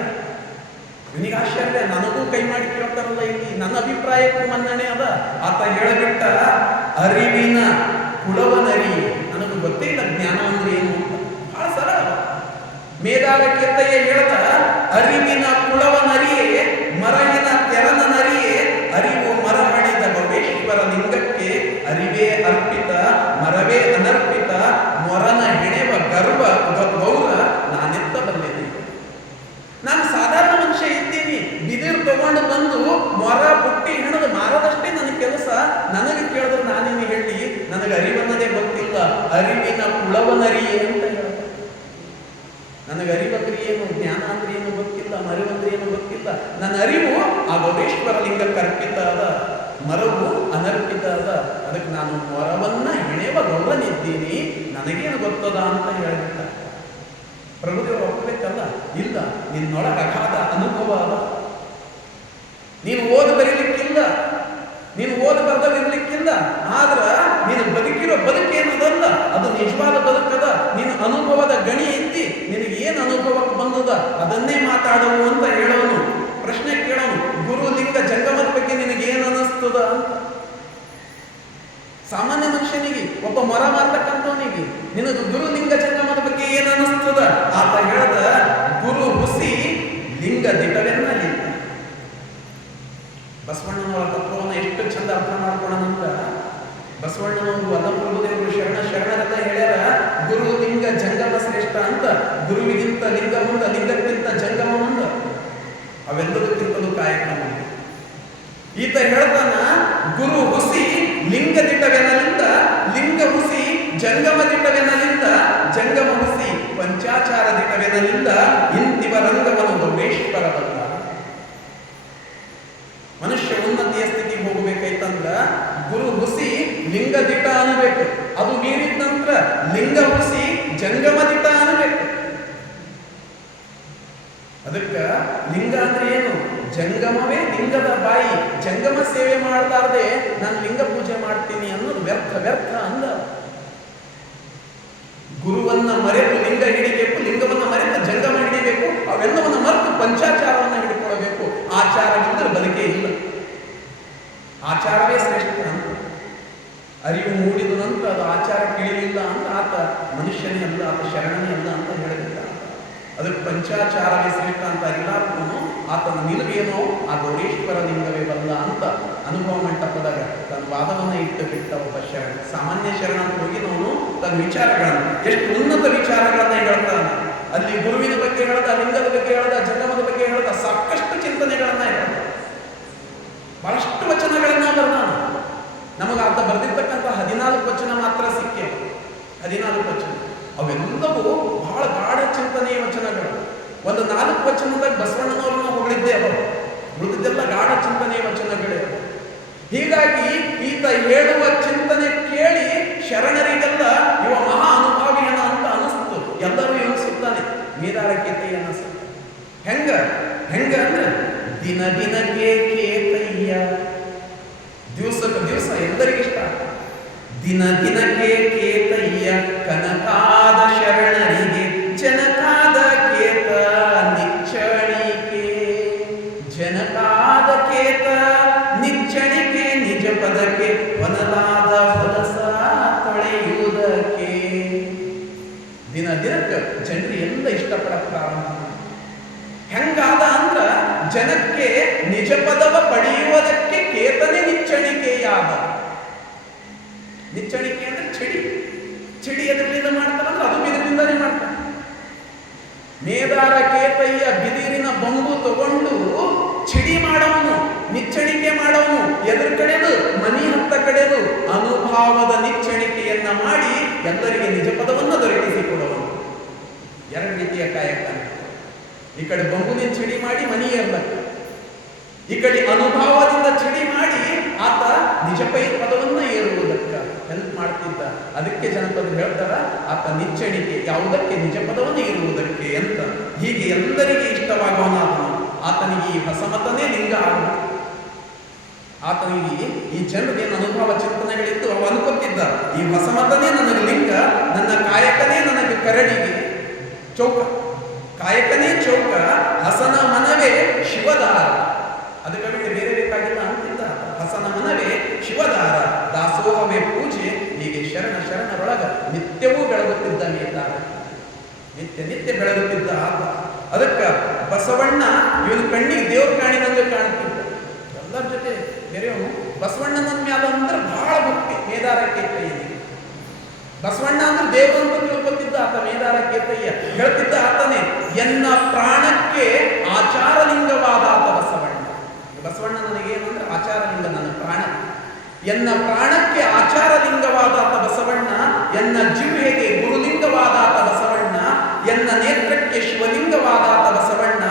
ಇವನಿಗೆ ಆಶ್ಚರ್ಯ, ನನಗೂ ಕೈ ಮಾಡಿ ಕೇಳ್ತಾರಲ್ಲ ಇಲ್ಲಿ, ನನ್ನ ಅಭಿಪ್ರಾಯಕ್ಕೂ ಮನ್ನಣೆ ಅದ. ಆತ ಹೇಳಿಬಿಟ್ಟ, ಅರಿವಿನ ಕುಳವನರಿ. ನನಗೂ ಗೊತ್ತೇ ಇಲ್ಲ ಜ್ಞಾನ ಅಂದ್ರೆ ಏನು ಅಂತ. ಬಹಳ ಸರಳ. ಮೇದಾರ ಕೇತಯ್ಯ ಹೇಳ್ದ, ಅರಿವಿನ ಕುಳವನರಿಯೇ ಮರಹಿನ ತೆರನ ನರಿಯೇ, ಅರಿವು ಮರಹಣಿದ ಗೌರೇಶ್ವರ ಲಿಂಗಕ್ಕೆ, ಅರಿವೇ ಅರ್ಪಿತ ಮರವೇ ಅನರ್ಪಿತ, ಮೊರನ ಹೆಣೆವ ಗರ್ವ ಗೌರ ನಾನೆತ್ತ ಬಲ್ಲೆನೆ. ನಾನು ಸಾಧಾರಣ ಮನುಷ್ಯ ಇದ್ದೀನಿ, ಬಿದಿರು ತಗೊಂಡು ಬಂದು ಮೊರ ಬುಟ್ಟಿ ಹೆಣದು ಮಾರದಷ್ಟೇ ನನ್ನ ಕೆಲಸ. ನನಗೆ ಕೇಳಿದ್ರೆ ನಾನೇನು ಹೇಳಿ, ನನಗೆ ಅರಿವನ್ನದೇ ಗೊತ್ತಿಲ್ಲ, ಅರಿವಿನ ಕುಳವನರಿಯೇ ಅಂತ ಹೇಳ್ತಾರೆ. ನನಗೆ ಅರಿವಂದ್ರೆ ಏನು, ಜ್ಞಾನ ಅಂದ್ರೆ ಏನು ಗೊತ್ತಿಲ್ಲ, ಮರಿವಂದ್ರೆ ಏನು ಗೊತ್ತಿಲ್ಲ. ನನ್ನ ಅರಿವು ಆ ಗೌರೇಶ್ವರ ಲಿಂಗಕ್ಕೆ ಅರ್ಪಿತ ಅದ, ಮರವು ಅನರ್ಪಿತ ಅದ. ಅದಕ್ಕೆ ನಾನು ಮೊರವನ್ನ ಹೆಣೆವ ಗೌರನಿದ್ದೀನಿ, ನನಗೇನು ಗೊತ್ತದ ಅಂತ ಹೇಳಿಬಿಟ್ಟ. ಪ್ರಭುದೇವರು ಒಪ್ಪಬೇಕಲ್ಲ, ಇಲ್ಲ, ನಿನ್ನೊಳಗೆ ಅಗಾಧ ಅನುಭವ ಅದ. ನೀನು ಓದು ಬರೀಲಿಕ್ಕಿಲ್ಲ, ನೀನು ಓದು ಬರ್ದವಿರ್ಲಿಕ್ಕಿಲ್ಲ, ಆದ್ರ ನೀನು ಬದುಕಿರೋ ಬದುಕೇನದಲ್ಲ, ಅದು ನಿಜವಾದ ಬದುಕದ. ನೀನು ಅನುಭವದ ಗಣಿ ಐತಿ, ನಿನಗೆ ಏನು ಅನುಭವಕ್ಕೆ ಬಂದದ ಅದನ್ನೇ ಮಾತಾಡೋನು ಅಂತ ಹೇಳೋನು. ಪ್ರಶ್ನೆ ಕೇಳೋನು, ಗುರು ಲಿಂಗ ಜಂಗಮದ ಬಗ್ಗೆ ನಿನಗೆ ಏನು ಅನಿಸ್ತದ ಅಂತ. ಸಾಮಾನ್ಯ ಮನುಷ್ಯನಿಗೆ, ಒಬ್ಬ ಮೊರ ಮಾರ್ತಕ್ಕಂಥವನಿಗೆ, ನಿನಗೆ ಗುರು ಲಿಂಗ ಜಂಗಮದ ಬಗ್ಗೆ ಏನು ಅನಿಸ್ತದ? ಆತ ಹೇಳ್ದ, ಗುರು ಹುಸಿ ಲಿಂಗ ದಿಟವೆನ್ನಲಿಲ್ಲ. ಬಸವಣ್ಣನವರ ತತ್ವವನ್ನು ಎಷ್ಟು ಚಂದ ಅರ್ಥ ಮಾಡ್ಕೊಳ್ಳೋಣಂತ, ಬಸವಣ್ಣನವರು ಅಲ್ಲಮ ಪ್ರಭುದೇವರು ಶರಣರೆಲ್ಲ ಹೇಳ್ಯಾರ, ಗುರು ಲಿಂಗ ಜಂಗಮ ಶ್ರೇಷ್ಠ ಅಂತ. ಗುರುವಿಗಿಂತ ಲಿಂಗ ಮುಂದ, ಲಿಂಗಕ್ಕಿಂತ ಜಂಗಮ ಮುಂದ, ಅವೆಲ್ಲದಕ್ಕಿಂತಲೂ ಕಾಯಕ ಮುಂದೆ. ಈತ ಹೇಳ್ತಾನ, ಗುರು ಹುಸಿ ಲಿಂಗ ದಿಟವೆನಲಿಂದ, ಲಿಂಗ ಹುಸಿ ಜಂಗಮ ದಿಟವೆನಲಿಂದ, ಜಂಗಮ ಹುಸಿ ಪಂಚಾಚಾರ ದಿಟವೆನಲಿಂದ, ಇಂತಿವ ರಂಗವನ್ನು ಗೌರೇಶ್ವರ ಬಲ್ಲ. ಮನುಷ್ಯ ಉನ್ನತಿಯ ಸ್ಥಿತಿಗೆ ಹೋಗಬೇಕೈತಂದ್ರ ಗುರು ಹುಸಿ ಲಿಂಗ ದಿಟ ಅನ್ನಬೇಕು, ಅದು ಮೀರಿದ ನಂತರ ಲಿಂಗ ಹುಸಿ ಜಂಗಮ ದಿಟ ಅನ್ನಬೇಕು. ಅದಕ್ಕ ಲಿಂಗ ಅಂದ್ರೆ ಏನು? ಜಂಗಮವೇ ಲಿಂಗದ ಬಾಯಿ. ಜಂಗಮ ಸೇವೆ ಮಾಡ್ಲಾರ್ದೆ ನಾನು ಲಿಂಗ ಪೂಜೆ ಮಾಡ್ತೀನಿ ಅನ್ನೋದು ವ್ಯರ್ಥ ಅಂದ. ಗುರುವನ್ನ ಮರೆತು ಲಿಂಗ ಹಿಡಿಬೇಕು, ಲಿಂಗವನ್ನ ಮರೆತು ಜಂಗಮ ಹಿಡಿಬೇಕು, ಅವೆಲ್ಲವನ್ನ ಮರೆತು ಪಂಚಾಚಾರವನ್ನ ಹಿಡಿಕೊಳ್ಳಬೇಕು. ಆಚಾರವಿಲ್ಲದ್ರೆ ಬದುಕೇ ಇಲ್ಲ. ಆಚಾರವೇ ಶ್ರೇಷ್ಠ ಅಂತ. ಅರಿವು ಮೂಡಿದ ನಂತರ ಅದು ಆಚಾರ ಕೇಳಲಿಲ್ಲ ಅಂತ ಆತ ಮನುಷ್ಯನೇ ಅಲ್ಲ, ಆತ ಶರಣನೇ ಅಲ್ಲ ಅಂತ ಹೇಳಿದ್ದ. ಅದಕ್ಕೆ ಪಂಚಾಚಾರವೇ ಶ್ರೇಷ್ಠ ಅಂತ ಎಲ್ಲಾರ್ಗೂ ಆತನ ನಿಲುವೇನೋ ಆ ಗೌರೇಶ್ವರ ಲಿಂಗವೇ ಬಲ್ಲ ಅಂತ ಅನುಭವ ಮಂಟಪದಾಗ ತನ್ನ ವಾದವನ್ನ ಇಟ್ಟು ಬಿಟ್ಟ ಒಬ್ಬ ಶರಣ. ಸಾಮಾನ್ಯ ಶರಣ ಅಂತ ಹೋಗಿ ನಾವು ತನ್ನ ವಿಚಾರಗಳನ್ನು, ಎಷ್ಟು ಉನ್ನತ ವಿಚಾರಗಳನ್ನ ಹೇಳ್ತಾನೆ. ಅಲ್ಲಿ ಗುರುವಿನ ಬಗ್ಗೆ ಹೇಳ್ದ, ಲಿಂಗದ ಬಗ್ಗೆ ಹೇಳ್ದ, ಜಂಗಮದ ಬಗ್ಗೆ ಹೇಳ್ದ, ಸಾಕಷ್ಟು ಚಿಂತನೆಗಳನ್ನ ಹೇಳ್ದ, ಬಹಳಷ್ಟು ವಚನಗಳನ್ನ ಬರ್ದಾನ. ನಮಗೆ ಆತ ಬರೆದಿರ್ತಕ್ಕಂಥ 14 ವಚನ ಮಾತ್ರ ಸಿಕ್ಕೇ, 14 ವಚನ. ಅವೆಲ್ಲವೂ ಬಹಳ ಗಾಢ ಚಿಂತನೆಯ ವಚನಗಳು. ಒಂದು 4 ವಚನದಾಗ ಬಸವಣ್ಣನವ್ರನ್ನ ಹೊಗಳಿದ್ದೆ ಅವರು, ಉಳಿದಿದ್ದೆಲ್ಲ ಗಾಢ ಚಿಂತನೆಯ ವಚನಗಳೇ. ಹೀಗಾಗಿ ಈತ ಹೇಳುವ ಚಿಂತನೆ ಕೇಳಿ ಶರಣರಿಗೆಲ್ಲ ಇವ ಮಹಾ ಅನುಭಾವಿಯನ ಅಂತ ಅನಿಸ್ತು. ಎಲ್ಲರೂ ಅನಿಸುತ್ತಾನೆ, ಮೇದಾರ ಕೇತಯ್ಯ ಅನಿಸುತ್ತೆ. ಹೆಂಗ ಅಂದ್ರೆ ದಿನ ದಿನಕ್ಕೆ ಕೇತಯ್ಯ. ದಿವಸಕ್ಕೆ ದಿವಸ ಎಲ್ಲರಿಗಿಷ್ಟ. ದಿನ ದಿನಕ್ಕೆ ಕೇತಯ್ಯ ಕನಕಾದ ಶರಣರಿಗೆ ಜನಕಾದ ಕೇತ ನಿಚ್ಚಣಿಕೆ. ಜನಕಾದ ಕೇತ ನಿಚ್ಚಣಿಕೆ ನಿಜ ಪದಕ್ಕೆ ವನಲಾದ ಹೊಲಸ ತೊಳೆಯುವುದಕ್ಕೆ. ದಿನ ದಿನಕ್ಕೆ ಜನರು ಎಲ್ಲ ಇಷ್ಟಪಡಕ್ಕೆ ಪ್ರಾರಂಭ. ಹೆಂಗಾದ ಅಂದ್ರ ಜನಕ್ಕೆ ನಿಜ ಪದವ ಪಡೆಯುವುದಕ್ಕೆ ಕೇತನೆ ನಿಚ್ಚಣಿಕೆಯಾದ. ನಿಚ್ಚಣಿಕೆ ಅಂದ್ರೆ ಚಿಡಿ. ಚಿಡಿ ಎದರಿಂದ ಮಾಡ್ತಾರಂದ್ರೆ ಅದು ಬಿದಿರಿಂದಾನೇ ಮಾಡ್ತಾರೆ. ಮೇದಾರ ಕೇತಯ್ಯ ಬಿದಿರಿನ ಬೊಂಬು ತಗೊಂಡು ಚಿಡಿ ಮಾಡೋನು, ನಿಚ್ಚಣಿಕೆ ಮಾಡೋನು, ಎದುರು ಕಡೆದು ಮನಿ ಹತ್ತ ಕಡೆದು ಅನುಭಾವದ ನಿಚ್ಚಣಿಕೆಯನ್ನ ಮಾಡಿ ಎಲ್ಲರಿಗೆ ನಿಜ ಪದವನ್ನು ದೊರಕಿಸಿಕೊಡುವನು. ಎರಡು ರೀತಿಯ ಕಾಯಕ. ಈ ಕಡೆ ಬೊಂಬುನಿಂದ ಚಿಡಿ ಮಾಡಿ ಮನಿ ಏರ್ಲಕ್ಕ, ಈ ಕಡೆ ಅನುಭಾವದಿಂದ ಚಿಡಿ ಮಾಡಿ ಆತ ನಿಜ ಪದವನ್ನ ಏರುವುದಕ್ಕೆ ಹೆಲ್ಪ್ ಮಾಡ್ತಿದ್ದ. ಅದಕ್ಕೆ ಜನಪದರು ಹೇಳ್ತಾರ ಆತ ನಿಚ್ಚಣಿಕೆ ಯಾವುದಕ್ಕೆ ನಿಜ ಪದವನ್ನು ಏರುವುದಕ್ಕೆ ಅಂತ. ಹೀಗೆ ಎಲ್ಲರಿಗೆ ಇಷ್ಟವಾಗುವನಾದನು. ಆತನಿಗೆ ಈ ಹೊಸಮತನೇ ಲಿಂಗ ಆಗಬೇಕು. ಆತನಿಗೆ ಈ ಜನರಿಗೇನು ಅನುಭವ ಚಿಂತನೆಗಳಿದ್ದು ಅವು ಅನ್ಕೊತಿದ್ದ ಈ ಹೊಸಮತನೇ ನನಗೆ ಲಿಂಗ, ನನ್ನ ಕಾಯಕನೇ ನನಗೆ ಕರಡಿಗೆ ಚೌಕ, ಕಾಯಕನೇ ಚೌಕ, ಹಸನ ಮನವೇ ಶಿವದಾರ. ಅದಕ್ಕೆ ಬಿಟ್ಟು ಬೇರೆ ಬೇಕಾಗಿಲ್ಲ ಅಂತಿದ್ದ. ಹಸನ ಮನವೇ ಶಿವದಾರ, ದಾಸೋಹವೇ ಪೂಜೆ. ಹೀಗೆ ಶರಣರೊಳಗ ನಿತ್ಯವೂ ಬೆಳಗುತ್ತಿದ್ದ ಮೇದಾರ, ನಿತ್ಯ ನಿತ್ಯ ಬೆಳಗುತ್ತಿದ್ದ ಆತ. ಅದಕ್ಕೆ ಬಸವಣ್ಣ ಇವನು ಕಣ್ಣಿಗೆ ದೇವ್ರ ಕಾಣಿದಂಗೆ ಕಾಣ್ತಿದ್ದ. ಎಲ್ಲರ ಜೊತೆ ಬೇರೆಯವನು ಬಸವಣ್ಣನ ಮ್ಯಾಲ ಅಂದ್ರೆ ಬಹಳ ಭಕ್ತಿ ಮೇದಾರ ಕೇತಯ್ಯನಿಗೆ. ಬಸವಣ್ಣ ಅಂದ್ರೆ ದೇವರು ಅಂತ ತಿಳ್ಕೊತಿದ್ದ ಆತ. ಮೇದಾರ ಕೇತಯ್ಯ ಹೇಳ್ತಿದ್ದ ಆತನೇ ಎನ್ನ ಪ್ರಾಣಕ್ಕೆ ಆಚಾರಲಿಂಗವಾದ ಆತ ಬಸವಣ್ಣ. ಬಸವಣ್ಣ ನನಗೇನು ಅಂದ್ರೆ ಆಚಾರಲಿಂಗ, ನನ್ನ ಪ್ರಾಣ. ಎನ್ನ ಪ್ರಾಣಕ್ಕೆ ಆಚಾರಲಿಂಗವಾದ ಆತ ಬಸವಣ್ಣ, ಎನ್ನ ಜಿಹ್ವೆಗೆ ಗುರುಲಿಂಗವಾದ ಆತ ಬಸವಣ್ಣ, ಎನ್ನ ನೇತ್ರಕ್ಕೆ ಶಿವಲಿಂಗವಾದ ಆತ ಬಸವಣ್ಣ,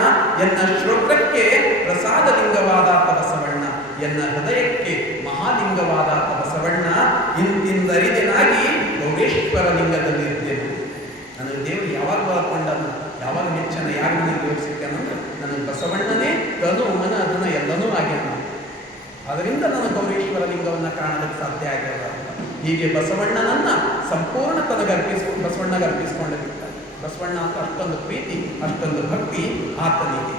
ಎನ್ನ ಶ್ರೋತ್ರಕ್ಕೆ ಪ್ರಸಾದಲಿಂಗವಾದ ಆತ ಬಸವಣ್ಣ, ಎನ್ನ ಹೃದಯಕ್ಕೆ ಮಹಾಲಿಂಗವಾದ ಆತ ಬಸವಣ್ಣ. ಇಂತಿಂದರಿದೆನಾಗಿ ಗೌರೇಶ್ವರ ಲಿಂಗದಲ್ಲಿ ಇದ್ದೇನೆ. ನನಗೆ ದೇವರು ಯಾವಾಗ ಒಳಕೊಂಡನು, ಯಾವಾಗ ಮೆಚ್ಚನ, ಯಾರು ನನಗೆ ದೇವರು ಸಿಕ್ಕನಂದ್ರೆ ನನಗೆ ಬಸವಣ್ಣನೇ ತನು ಮನ ಅದನ್ನ ಎಲ್ಲನೂ ಆಗ್ಯಾನ. ಅದರಿಂದ ನಾನು ಗೌರೇಶ್ವರ ಲಿಂಗವನ್ನು ಕಾಣೋದಕ್ಕೆ ಸಾಧ್ಯ ಆಗ್ಯದ. ಹೀಗೆ ಬಸವಣ್ಣನನ್ನ ಸಂಪೂರ್ಣ ಬಸವಣ್ಣಗೆ ಅರ್ಪಿಸಿಕೊಂಡಿರ್ತಾರೆ. ಬಸವಣ್ಣ ಅಂತ ಅಷ್ಟೊಂದು ಪ್ರೀತಿ, ಅಷ್ಟೊಂದು ಭಕ್ತಿ ಆತನಿಗೆ.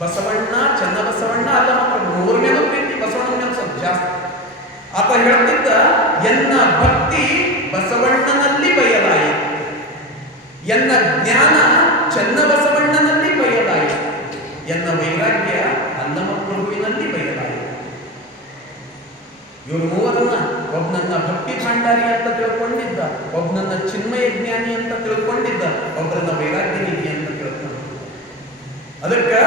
ಬಸವಣ್ಣ ಚೆನ್ನ ಬಸವಣ್ಣ ಅಲ್ಲ, ಮೂರನೇದು ಪ್ರೀತಿ ಬಸವಣ್ಣನ ಮೇಲೆ ಸ್ವಲ್ಪ ಜಾಸ್ತಿ. ಆತ ಹೇಳ್ತಿದ್ದ ಎನ್ನ ಭಕ್ತಿ ಬಸವಣ್ಣನಲ್ಲಿ ಬಯಲಾಯಿತು, ಎನ್ನ ಜ್ಞಾನ ಚೆನ್ನ ಬಸವಣ್ಣನಲ್ಲಿ ಬಯಲಾಯಿತು, ಎನ್ನ ವೈರಾಗ್ಯ ಅನ್ನಮ ಪ್ರಭುವಿನಲ್ಲಿ ಬಯಲಾಯಿತು. ಇವರು ಮೂವರನ್ನ ಒಬ್ಬನನ್ನ ಭಕ್ತಿ ಭಾಂಡಾರಿ ಅಂತ ತಿಳ್ಕೊಂಡಿದ್ದ, ಒಬ್ಬನನ್ನ ಚಿನ್ಮಯ ಜ್ಞಾನಿ ಅಂತ ತಿಳ್ಕೊಂಡಿದ್ದ, ಒಬ್ಬರನ್ನ ವೈರಾಗ್ಯ ನಿಧಿ ಅಂತ ತಿಳ್ಕೊಂಡಿದ್ದ. ಅದಕ್ಕೆ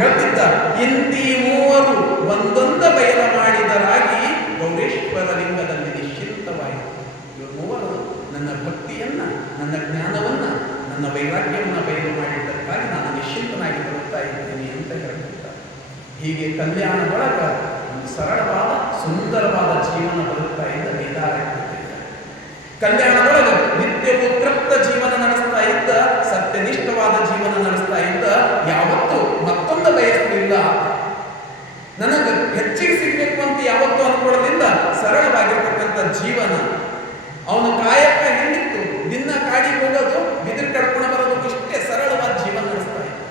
ಹೇಳ್ತಿದ್ದ ಇಂತಿ ಮೂವರು ಒಂದೊಂದ ಬಯಲ ಮಾಡಿದರಾಗಿ ಗೌರೇಶ್ವರ ಲಿಂಗದಲ್ಲಿ ನಿಶ್ಚಿಂತವಾಯಿತು. ಇವರು ಮೂವರು ನನ್ನ ಭಕ್ತಿಯನ್ನ, ನನ್ನ ಜ್ಞಾನವನ್ನ, ನನ್ನ ವೈರಾಗ್ಯವನ್ನ ಬಯಲು ಮಾಡಿದ್ದಕ್ಕಾಗಿ ನಾನು ನಿಶ್ಚಿಂತನಾಗಿ ಬರುತ್ತಾ ಇದ್ದೇನೆ ಅಂತ ಹೇಳ್ತಿದ್ದ. ಹೀಗೆ ಕಲ್ಯಾಣದೊಳಗ ಒಂದು ಸರಳವಾದ ಸುಂದರವಾದ ಜೀವನ ಬರುತ್ತಾ ಇದ್ದ ಮೇದಾರ. ಕಲ್ಯಾಣದೊಳಗ ನಿತ್ಯವೂ ತೃಪ್ತ ಜೀವನ ನಡೆಸ್ತಾ ಇದ್ದ, ಸತ್ಯನಿಷ್ಠವಾದ ಜೀವನ ನಡೆಸ್ತಾ ಇದ್ದ. ಯಾವತ್ತೂ ಮತ್ತೊಂದು ಬಯಸಲಿಲ್ಲ. ನನಗೆ ಹೆಚ್ಚಿಗೆ ಸಿಗ್ಬೇಕು ಅಂತ ಯಾವತ್ತೂ ಅನ್ಕೊಳ್ಳೋದ್ರಿಂದ ಸರಳವಾಗಿರ್ತಕ್ಕಂಥ ಜೀವನ. ಅವನ ಕಾಯಕ ಹೆಂಗಿತ್ತು, ದಿನ ಕಾಡಿಗೆ ಹೋಗೋದು, ಬಿದಿರು ಕಡ್ಕೊಂಡು ಬರೋದು, ಇಷ್ಟೇ ಸರಳವಾದ ಜೀವನ ನಡೆಸ್ತಾ ಇದ್ದ.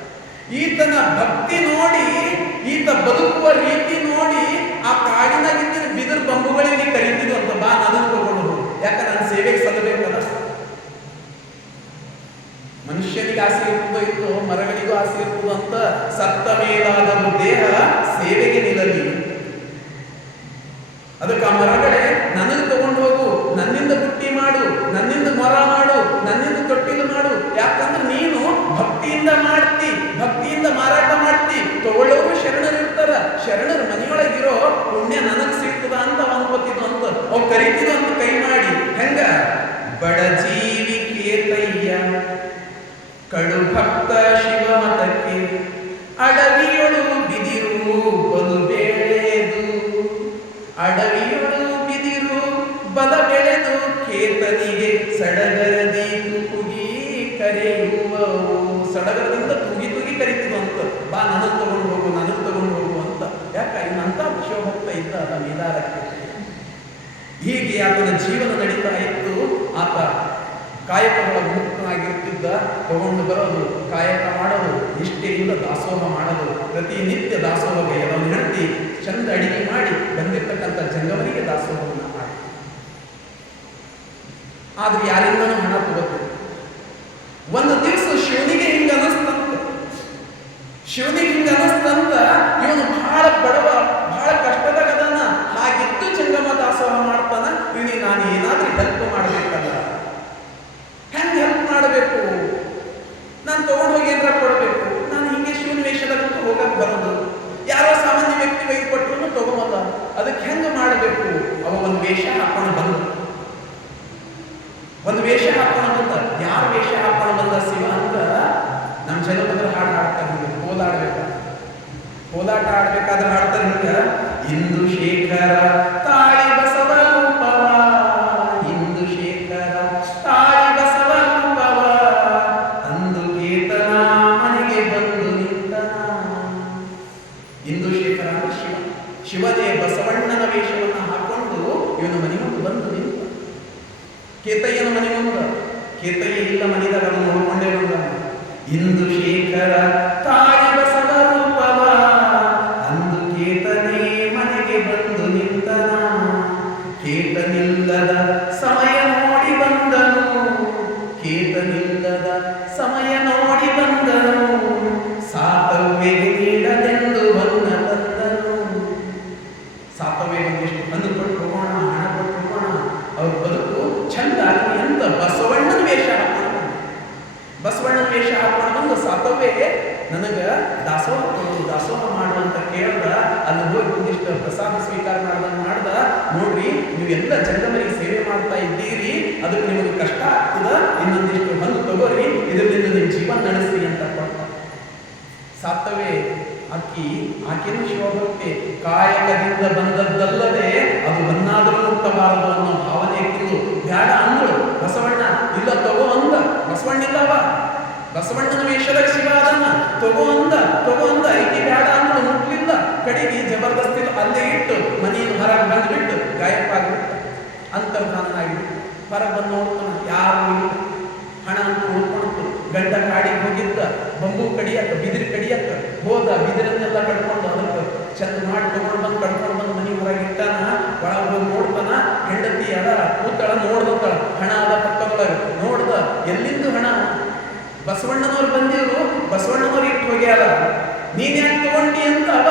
ಈತನ ಭಕ್ತಿ ನೋಡಿ, ಈತ ಬದುಕುವ ರೀತಿ ನೋಡಿ ಆ ಕಾಡಿನಾಗಿದ್ದ ಬಿದಿರು ಬಂಬುಗಳಿಗೆ ಕರೀತಿದ್ವು ಅಂತ, ಬಾ ನನಗೆ ತಗೊಂಡು ಹೋಗು, ಯಾಕೆ ನನ್ನ ಸೇವೆಗೆ ಸಲ್ಲಬೇಕಲ್ಲ. ಮನುಷ್ಯನಿಗೆ ಆಸೆ ಇರ್ತದೋ ಇತ್ತು, ಮರಗಳಿಗೂ ಆಸೆ ಇರ್ತದ ಅಂತ ಸತ್ತ ಮೇಲಾದರೂ ದೇಹ ಸೇವೆಗೆ ನಿಲ್ಲಲಿ. ಅದಕ್ಕೆ ಆ ಮರಗಳೇ ನನಗೆ ತಗೊಂಡು ಹೋಗು, ನನ್ನಿಂದ ಬುಟ್ಟಿ ಮಾಡು, ನನ್ನಿಂದ ಮರ ಮಾಡು, ನನ್ನಿಂದ ತೊಟ್ಟಿಲು ಮಾಡು. ಯಾಕಂದ್ರೆ ನೀನು ಭಕ್ತಿಯಿಂದ ಮಾಡ್ತಿ, ಭಕ್ತಿಯಿಂದ ಮಾರಾಟ ಮಾಡ್ತಿ. ತಗೊಳ್ಳೋರು ಶರಣರು ಇರ್ತಾರ, ಶರಣರು ಮನೆಯೊಳಗಿರೋ ಪುಣ್ಯ ನನಗೆ ಸಿಗ್ತದ ಅಂತ ಅನ್ಕೋತಿದ್ದು ಅಂತ ಅವ್ ಕರಿತಿದ್ದು ಅಂತ ಕೈ ಮಾಡಿ. ಹೆಂಗ ಬಡ ಜೀವಿ ಕೇತಯ್ಯ ಕಡು ಭಕ್ತ ಶಿವಮತಕ್ಕೆ ಅಡವಿಯೊಳು ಬಿದಿರು ಬಲು ಬೆಳೆದು, ಅಡವಿಯೊಳು ಬಿದಿರು ಬಲ ಬೆಳೆದು ಕೇತನಿಗೆ ಸಡಗರದಿ ತುಗಿ ಕರೆಯುವವು. ಸಡಗರದಿಂದ ತುಗಿ ಕರಿತಿದ್ವು ಅಂತ, ಬಾ ನನಗೆ ತಗೊಂಡು ಹೋಗು, ನನಗೆ ತಗೊಂಡು ಆತನ ಜೀವನ ನಡೀತಾ ಇತ್ತು. ಆತ ಕಾಯಕಗಳ ಮುಕ್ತನಾಗಿರ್ತಿದ್ದ. ತಗೊಂಡು ಬರೋದು, ಕಾಯಕ ಮಾಡೋದು, ನಿಷ್ಠೆಯಿಂದ ದಾಸೋಹ ಮಾಡೋದು, ಪ್ರತಿನಿತ್ಯ ದಾಸೋಹಕ್ಕೆ ಎಲ್ಲವನ್ನು ಹೆಂಡತಿ ಚಂದ ಅಡಿಗೆ ಮಾಡಿ ಬಂದಿರ್ತಕ್ಕಂಥ ಜಂಗಮನಿಗೆ ದಾಸೋಹವನ್ನು ಮಾಡಿ. ಆದ್ರೆ ಯಾರಿಂದನೂ ಹಣ ತಗೋತಿದ್ರು. ಒಂದು ದಿವಸ ಶಿವನಿಗೆ ಹಿಂಗ ಅನಸ್ತಂತ. ಇವನು ಬಹಳ ಬಡವ, ಬಹಳ ಕಷ್ಟದಾಗದನ್ನ. ಹಾಗಿದ್ದು ಜಂಗಮ ದಾಸೋಹ ಮಾಡ್ತಾನ. ಇವನಿಗೆ ನಾನು ಏನಾದ್ರೂ ಹೆಲ್ಪ್ ಮಾಡ್ಬೇಕಲ್ಲ. ಹೆಂಗ್ ಹೆಲ್ಪ್ ಮಾಡಬೇಕು? ನಾನು ತಗೊಂಡೋಗಿ ಏನಾರ ಕೊಡಬೇಕು. ನಾನು ಹಿಂಗೆ ಶಿವನ ವೇಷದಾಗಂತೂ ಹೋಗಕ್ ಬರೋದು. ಯಾರೋ ಸಾಮಾನ್ಯ ವ್ಯಕ್ತಿ ಬೈದು ಕೊಟ್ಟರು ತಗೋಲ್ಲ. ಅದಕ್ಕೆ ಹೆಂಗ ಮಾಡಬೇಕು? ಅವ ಒಂದು ವೇಷ ಹಾಕೊಂಡು ಬಂದ. ಯಾರು ವೇಷ ಹಾಕೊಂಡು ಬಂದ? ಶಿವ ಅಂತ ನಮ್ಮ ಜನಪದರ ಹಾಡು ಹಾಡ್ತಾರೆ. ಕೋಲಾಟ ಆಡ್ಬೇಕಾದ್ರೆ ಹಾಡ್ತಾರೆ ಹಿಂಗ: ಇಂದು ಶೇಖರ ತಾಳಿ ಬಸವ ರೂಪವ, ಇಂದು ಶೇಖರ ತಾಳಿ ಬಸವ ರೂಪವ, ಅಂದು ಕೇತನ ಮನೆಗೆ ಬಂದು ನಿಂತನ. ಇಂದು ಶೇಖರ ಅಂದ್ರೆ ಶಿವ. ಶಿವನೇ ಬಸವಣ್ಣನ ವೇಷವನ್ನು ಹಾಕೊಂಡು ಇವನು ಮನೆ ಮುಂದೆ ಬಂದು ನಿಂತ. ಕೇತಯ್ಯನ ಮನೆ ಮುಂದೆ. ಕೇತಯ್ಯ ಇಲ್ಲ ಮನೆದಾಗ, ಅವನು ನೋಡ್ಕೊಂಡೇ ಬಂದ. ಇಂದು ಶೇಖರ ತಾಳಿ ಬಸವ ರೂಪವ, ಅಂದು ಕೇತನೇ ಮನೆಗೆ ಬಂದು ನಿಂತನ. ಕೇತನಿಲ್ಲದ ಸಮಯ ನೋಡಿ ಬಂದನು, ಕೇತನಿಲ್ಲದ ಸಮಯ ನೋಡಿ ಬಂದನು. ಸಾತವ್ಯಗೆ ನೀಡದೆಂದು ಹೊನ್ನ ತಂದನು. ಸಾತವ್ಯ ಒಂದಿಷ್ಟು ಹಣ್ಣು ಕೊಟ್ಟು ಹೋಗೋಣ, ಹಣ ಕೊಟ್ಟು ಹೋಗೋಣ, ಅವ್ರ ಬದುಕು ಚಂದ ಆಗಲಿ ಅಂತ ಬಸವಣ್ಣನ ವೇಷ ಹಾಕೊಂಡು ಬಂದು ಸಾತವ್ಯಗೆ ನನಗ ದಾಸೋಹ ಮಾಡು ಅಂತ ಕೇಳ್ದ. ಅಲ್ಲಿ ಹೋಗಿ ಒಂದಿಷ್ಟು ಪ್ರಸಾದ ಸ್ವೀಕಾರ ಮಾಡ್ದ. ನೋಡ್ರಿ, ನೀವೆಲ್ಲ ಜಂಗಮರಿಗೆ ಸೇವೆ ಮಾಡ್ತಾ ಇದ್ದೀರಿ, ಅದಕ್ಕೆ ನಿಮಗೆ ಕಷ್ಟ ಆಗ್ತದ, ಇನ್ನೊಂದಿಷ್ಟು ಬಂದು ತಗೋರಿ, ಇದರಿಂದ ನಿಮ್ಮ ಜೀವನ ನಡೆಸಿ ಅಂತ ಕೊಟ್ಟ. ಸಾತವ್ಯ ಆಕೆನೂ ಶಿವಭಕ್ತಿ. ಕಾಯಕದಿಂದ ಬಂದದ್ದಲ್ಲದೆ ಅದು ಬನ್ನಾದರೂ ಮುಟ್ಟಬಾರದು ಅನ್ನೋ ಭಾವನೆ ಇಟ್ಟಿದ್ದು. ಬ್ಯಾಡ ಅಂದಳು ಬಸವಣ್ಣ. ಇಲ್ಲ ತಗೋ ಅಂದ. ಬಸವಣ್ಣ ಇಲ್ಲವ, ಬಸವಣ್ಣನ ವೇಷದ ಶಿವ ಅದನ್ನ ತಗೋ ಅಂದ. ಐಕಿ ಬ್ಯಾಡ ಅಂದಳು, ಮುಟ್ಲಿಲ್ಲ. ಕಡೆಗೆ ಜಬರ್ದಸ್ತಿ ಅಲ್ಲೇ ಇಟ್ಟು ಮನೆಯನ್ನು ಹೊರಗೆ ಬಂದುಬಿಟ್ಟು ಗಾಯಪಾಗ್ಬಿಟ್ಟು ಅಂತರ್ಧಾನನಾಗಿಬಿಟ್ಟು ಹೊರಗೆ ಬಂದು ನೋಡ್ತಾನ. ಯಾರು ಇಲ್ಲ. ಹಣ ಅಂತ ಉಳ್ಕೊಳ್ತು. ಗಂಡ ಕಾಡಿಗೆ ಹೋಗಿದ್ದ, ಬಂಬು ಕಡಿಯಕ್ಕ, ಬಿದಿರು ಕಡಿಯಕ್ಕ ಹೋದ. ಬಿದಿರನ್ನೆಲ್ಲ ಕಡ್ಕೊಂಡು ಅದಕ್ಕೆ ಚಂದ ಮಾಡಿ ತಗೊಂಡು ಬಂದು ಮನೆ ಹೊರಗೆ ಇಟ್ಟಾನ. ಒಳಗೆ ಹೋಗಿ ನೋಡ್ತಾನ. ಹೆಂಡತಿ ಅದ ಕೂತಳ, ನೋಡ್ದಳ. ಹಣ ಅದ ಪಕ್ಕದೊಳಗೆ. ನೋಡ್ದ, ಎಲ್ಲಿಂದು ಹಣ? ಬಸವಣ್ಣನವ್ರು ಬಂದಿರು, ಬಸವಣ್ಣನವ್ರು ಇಟ್ಟು ಹೋಗ್ಯಾರ. ನೀನ್ ಯಾಕೆ ತಗೊಂಡಿ ಅಂತ ಅವ.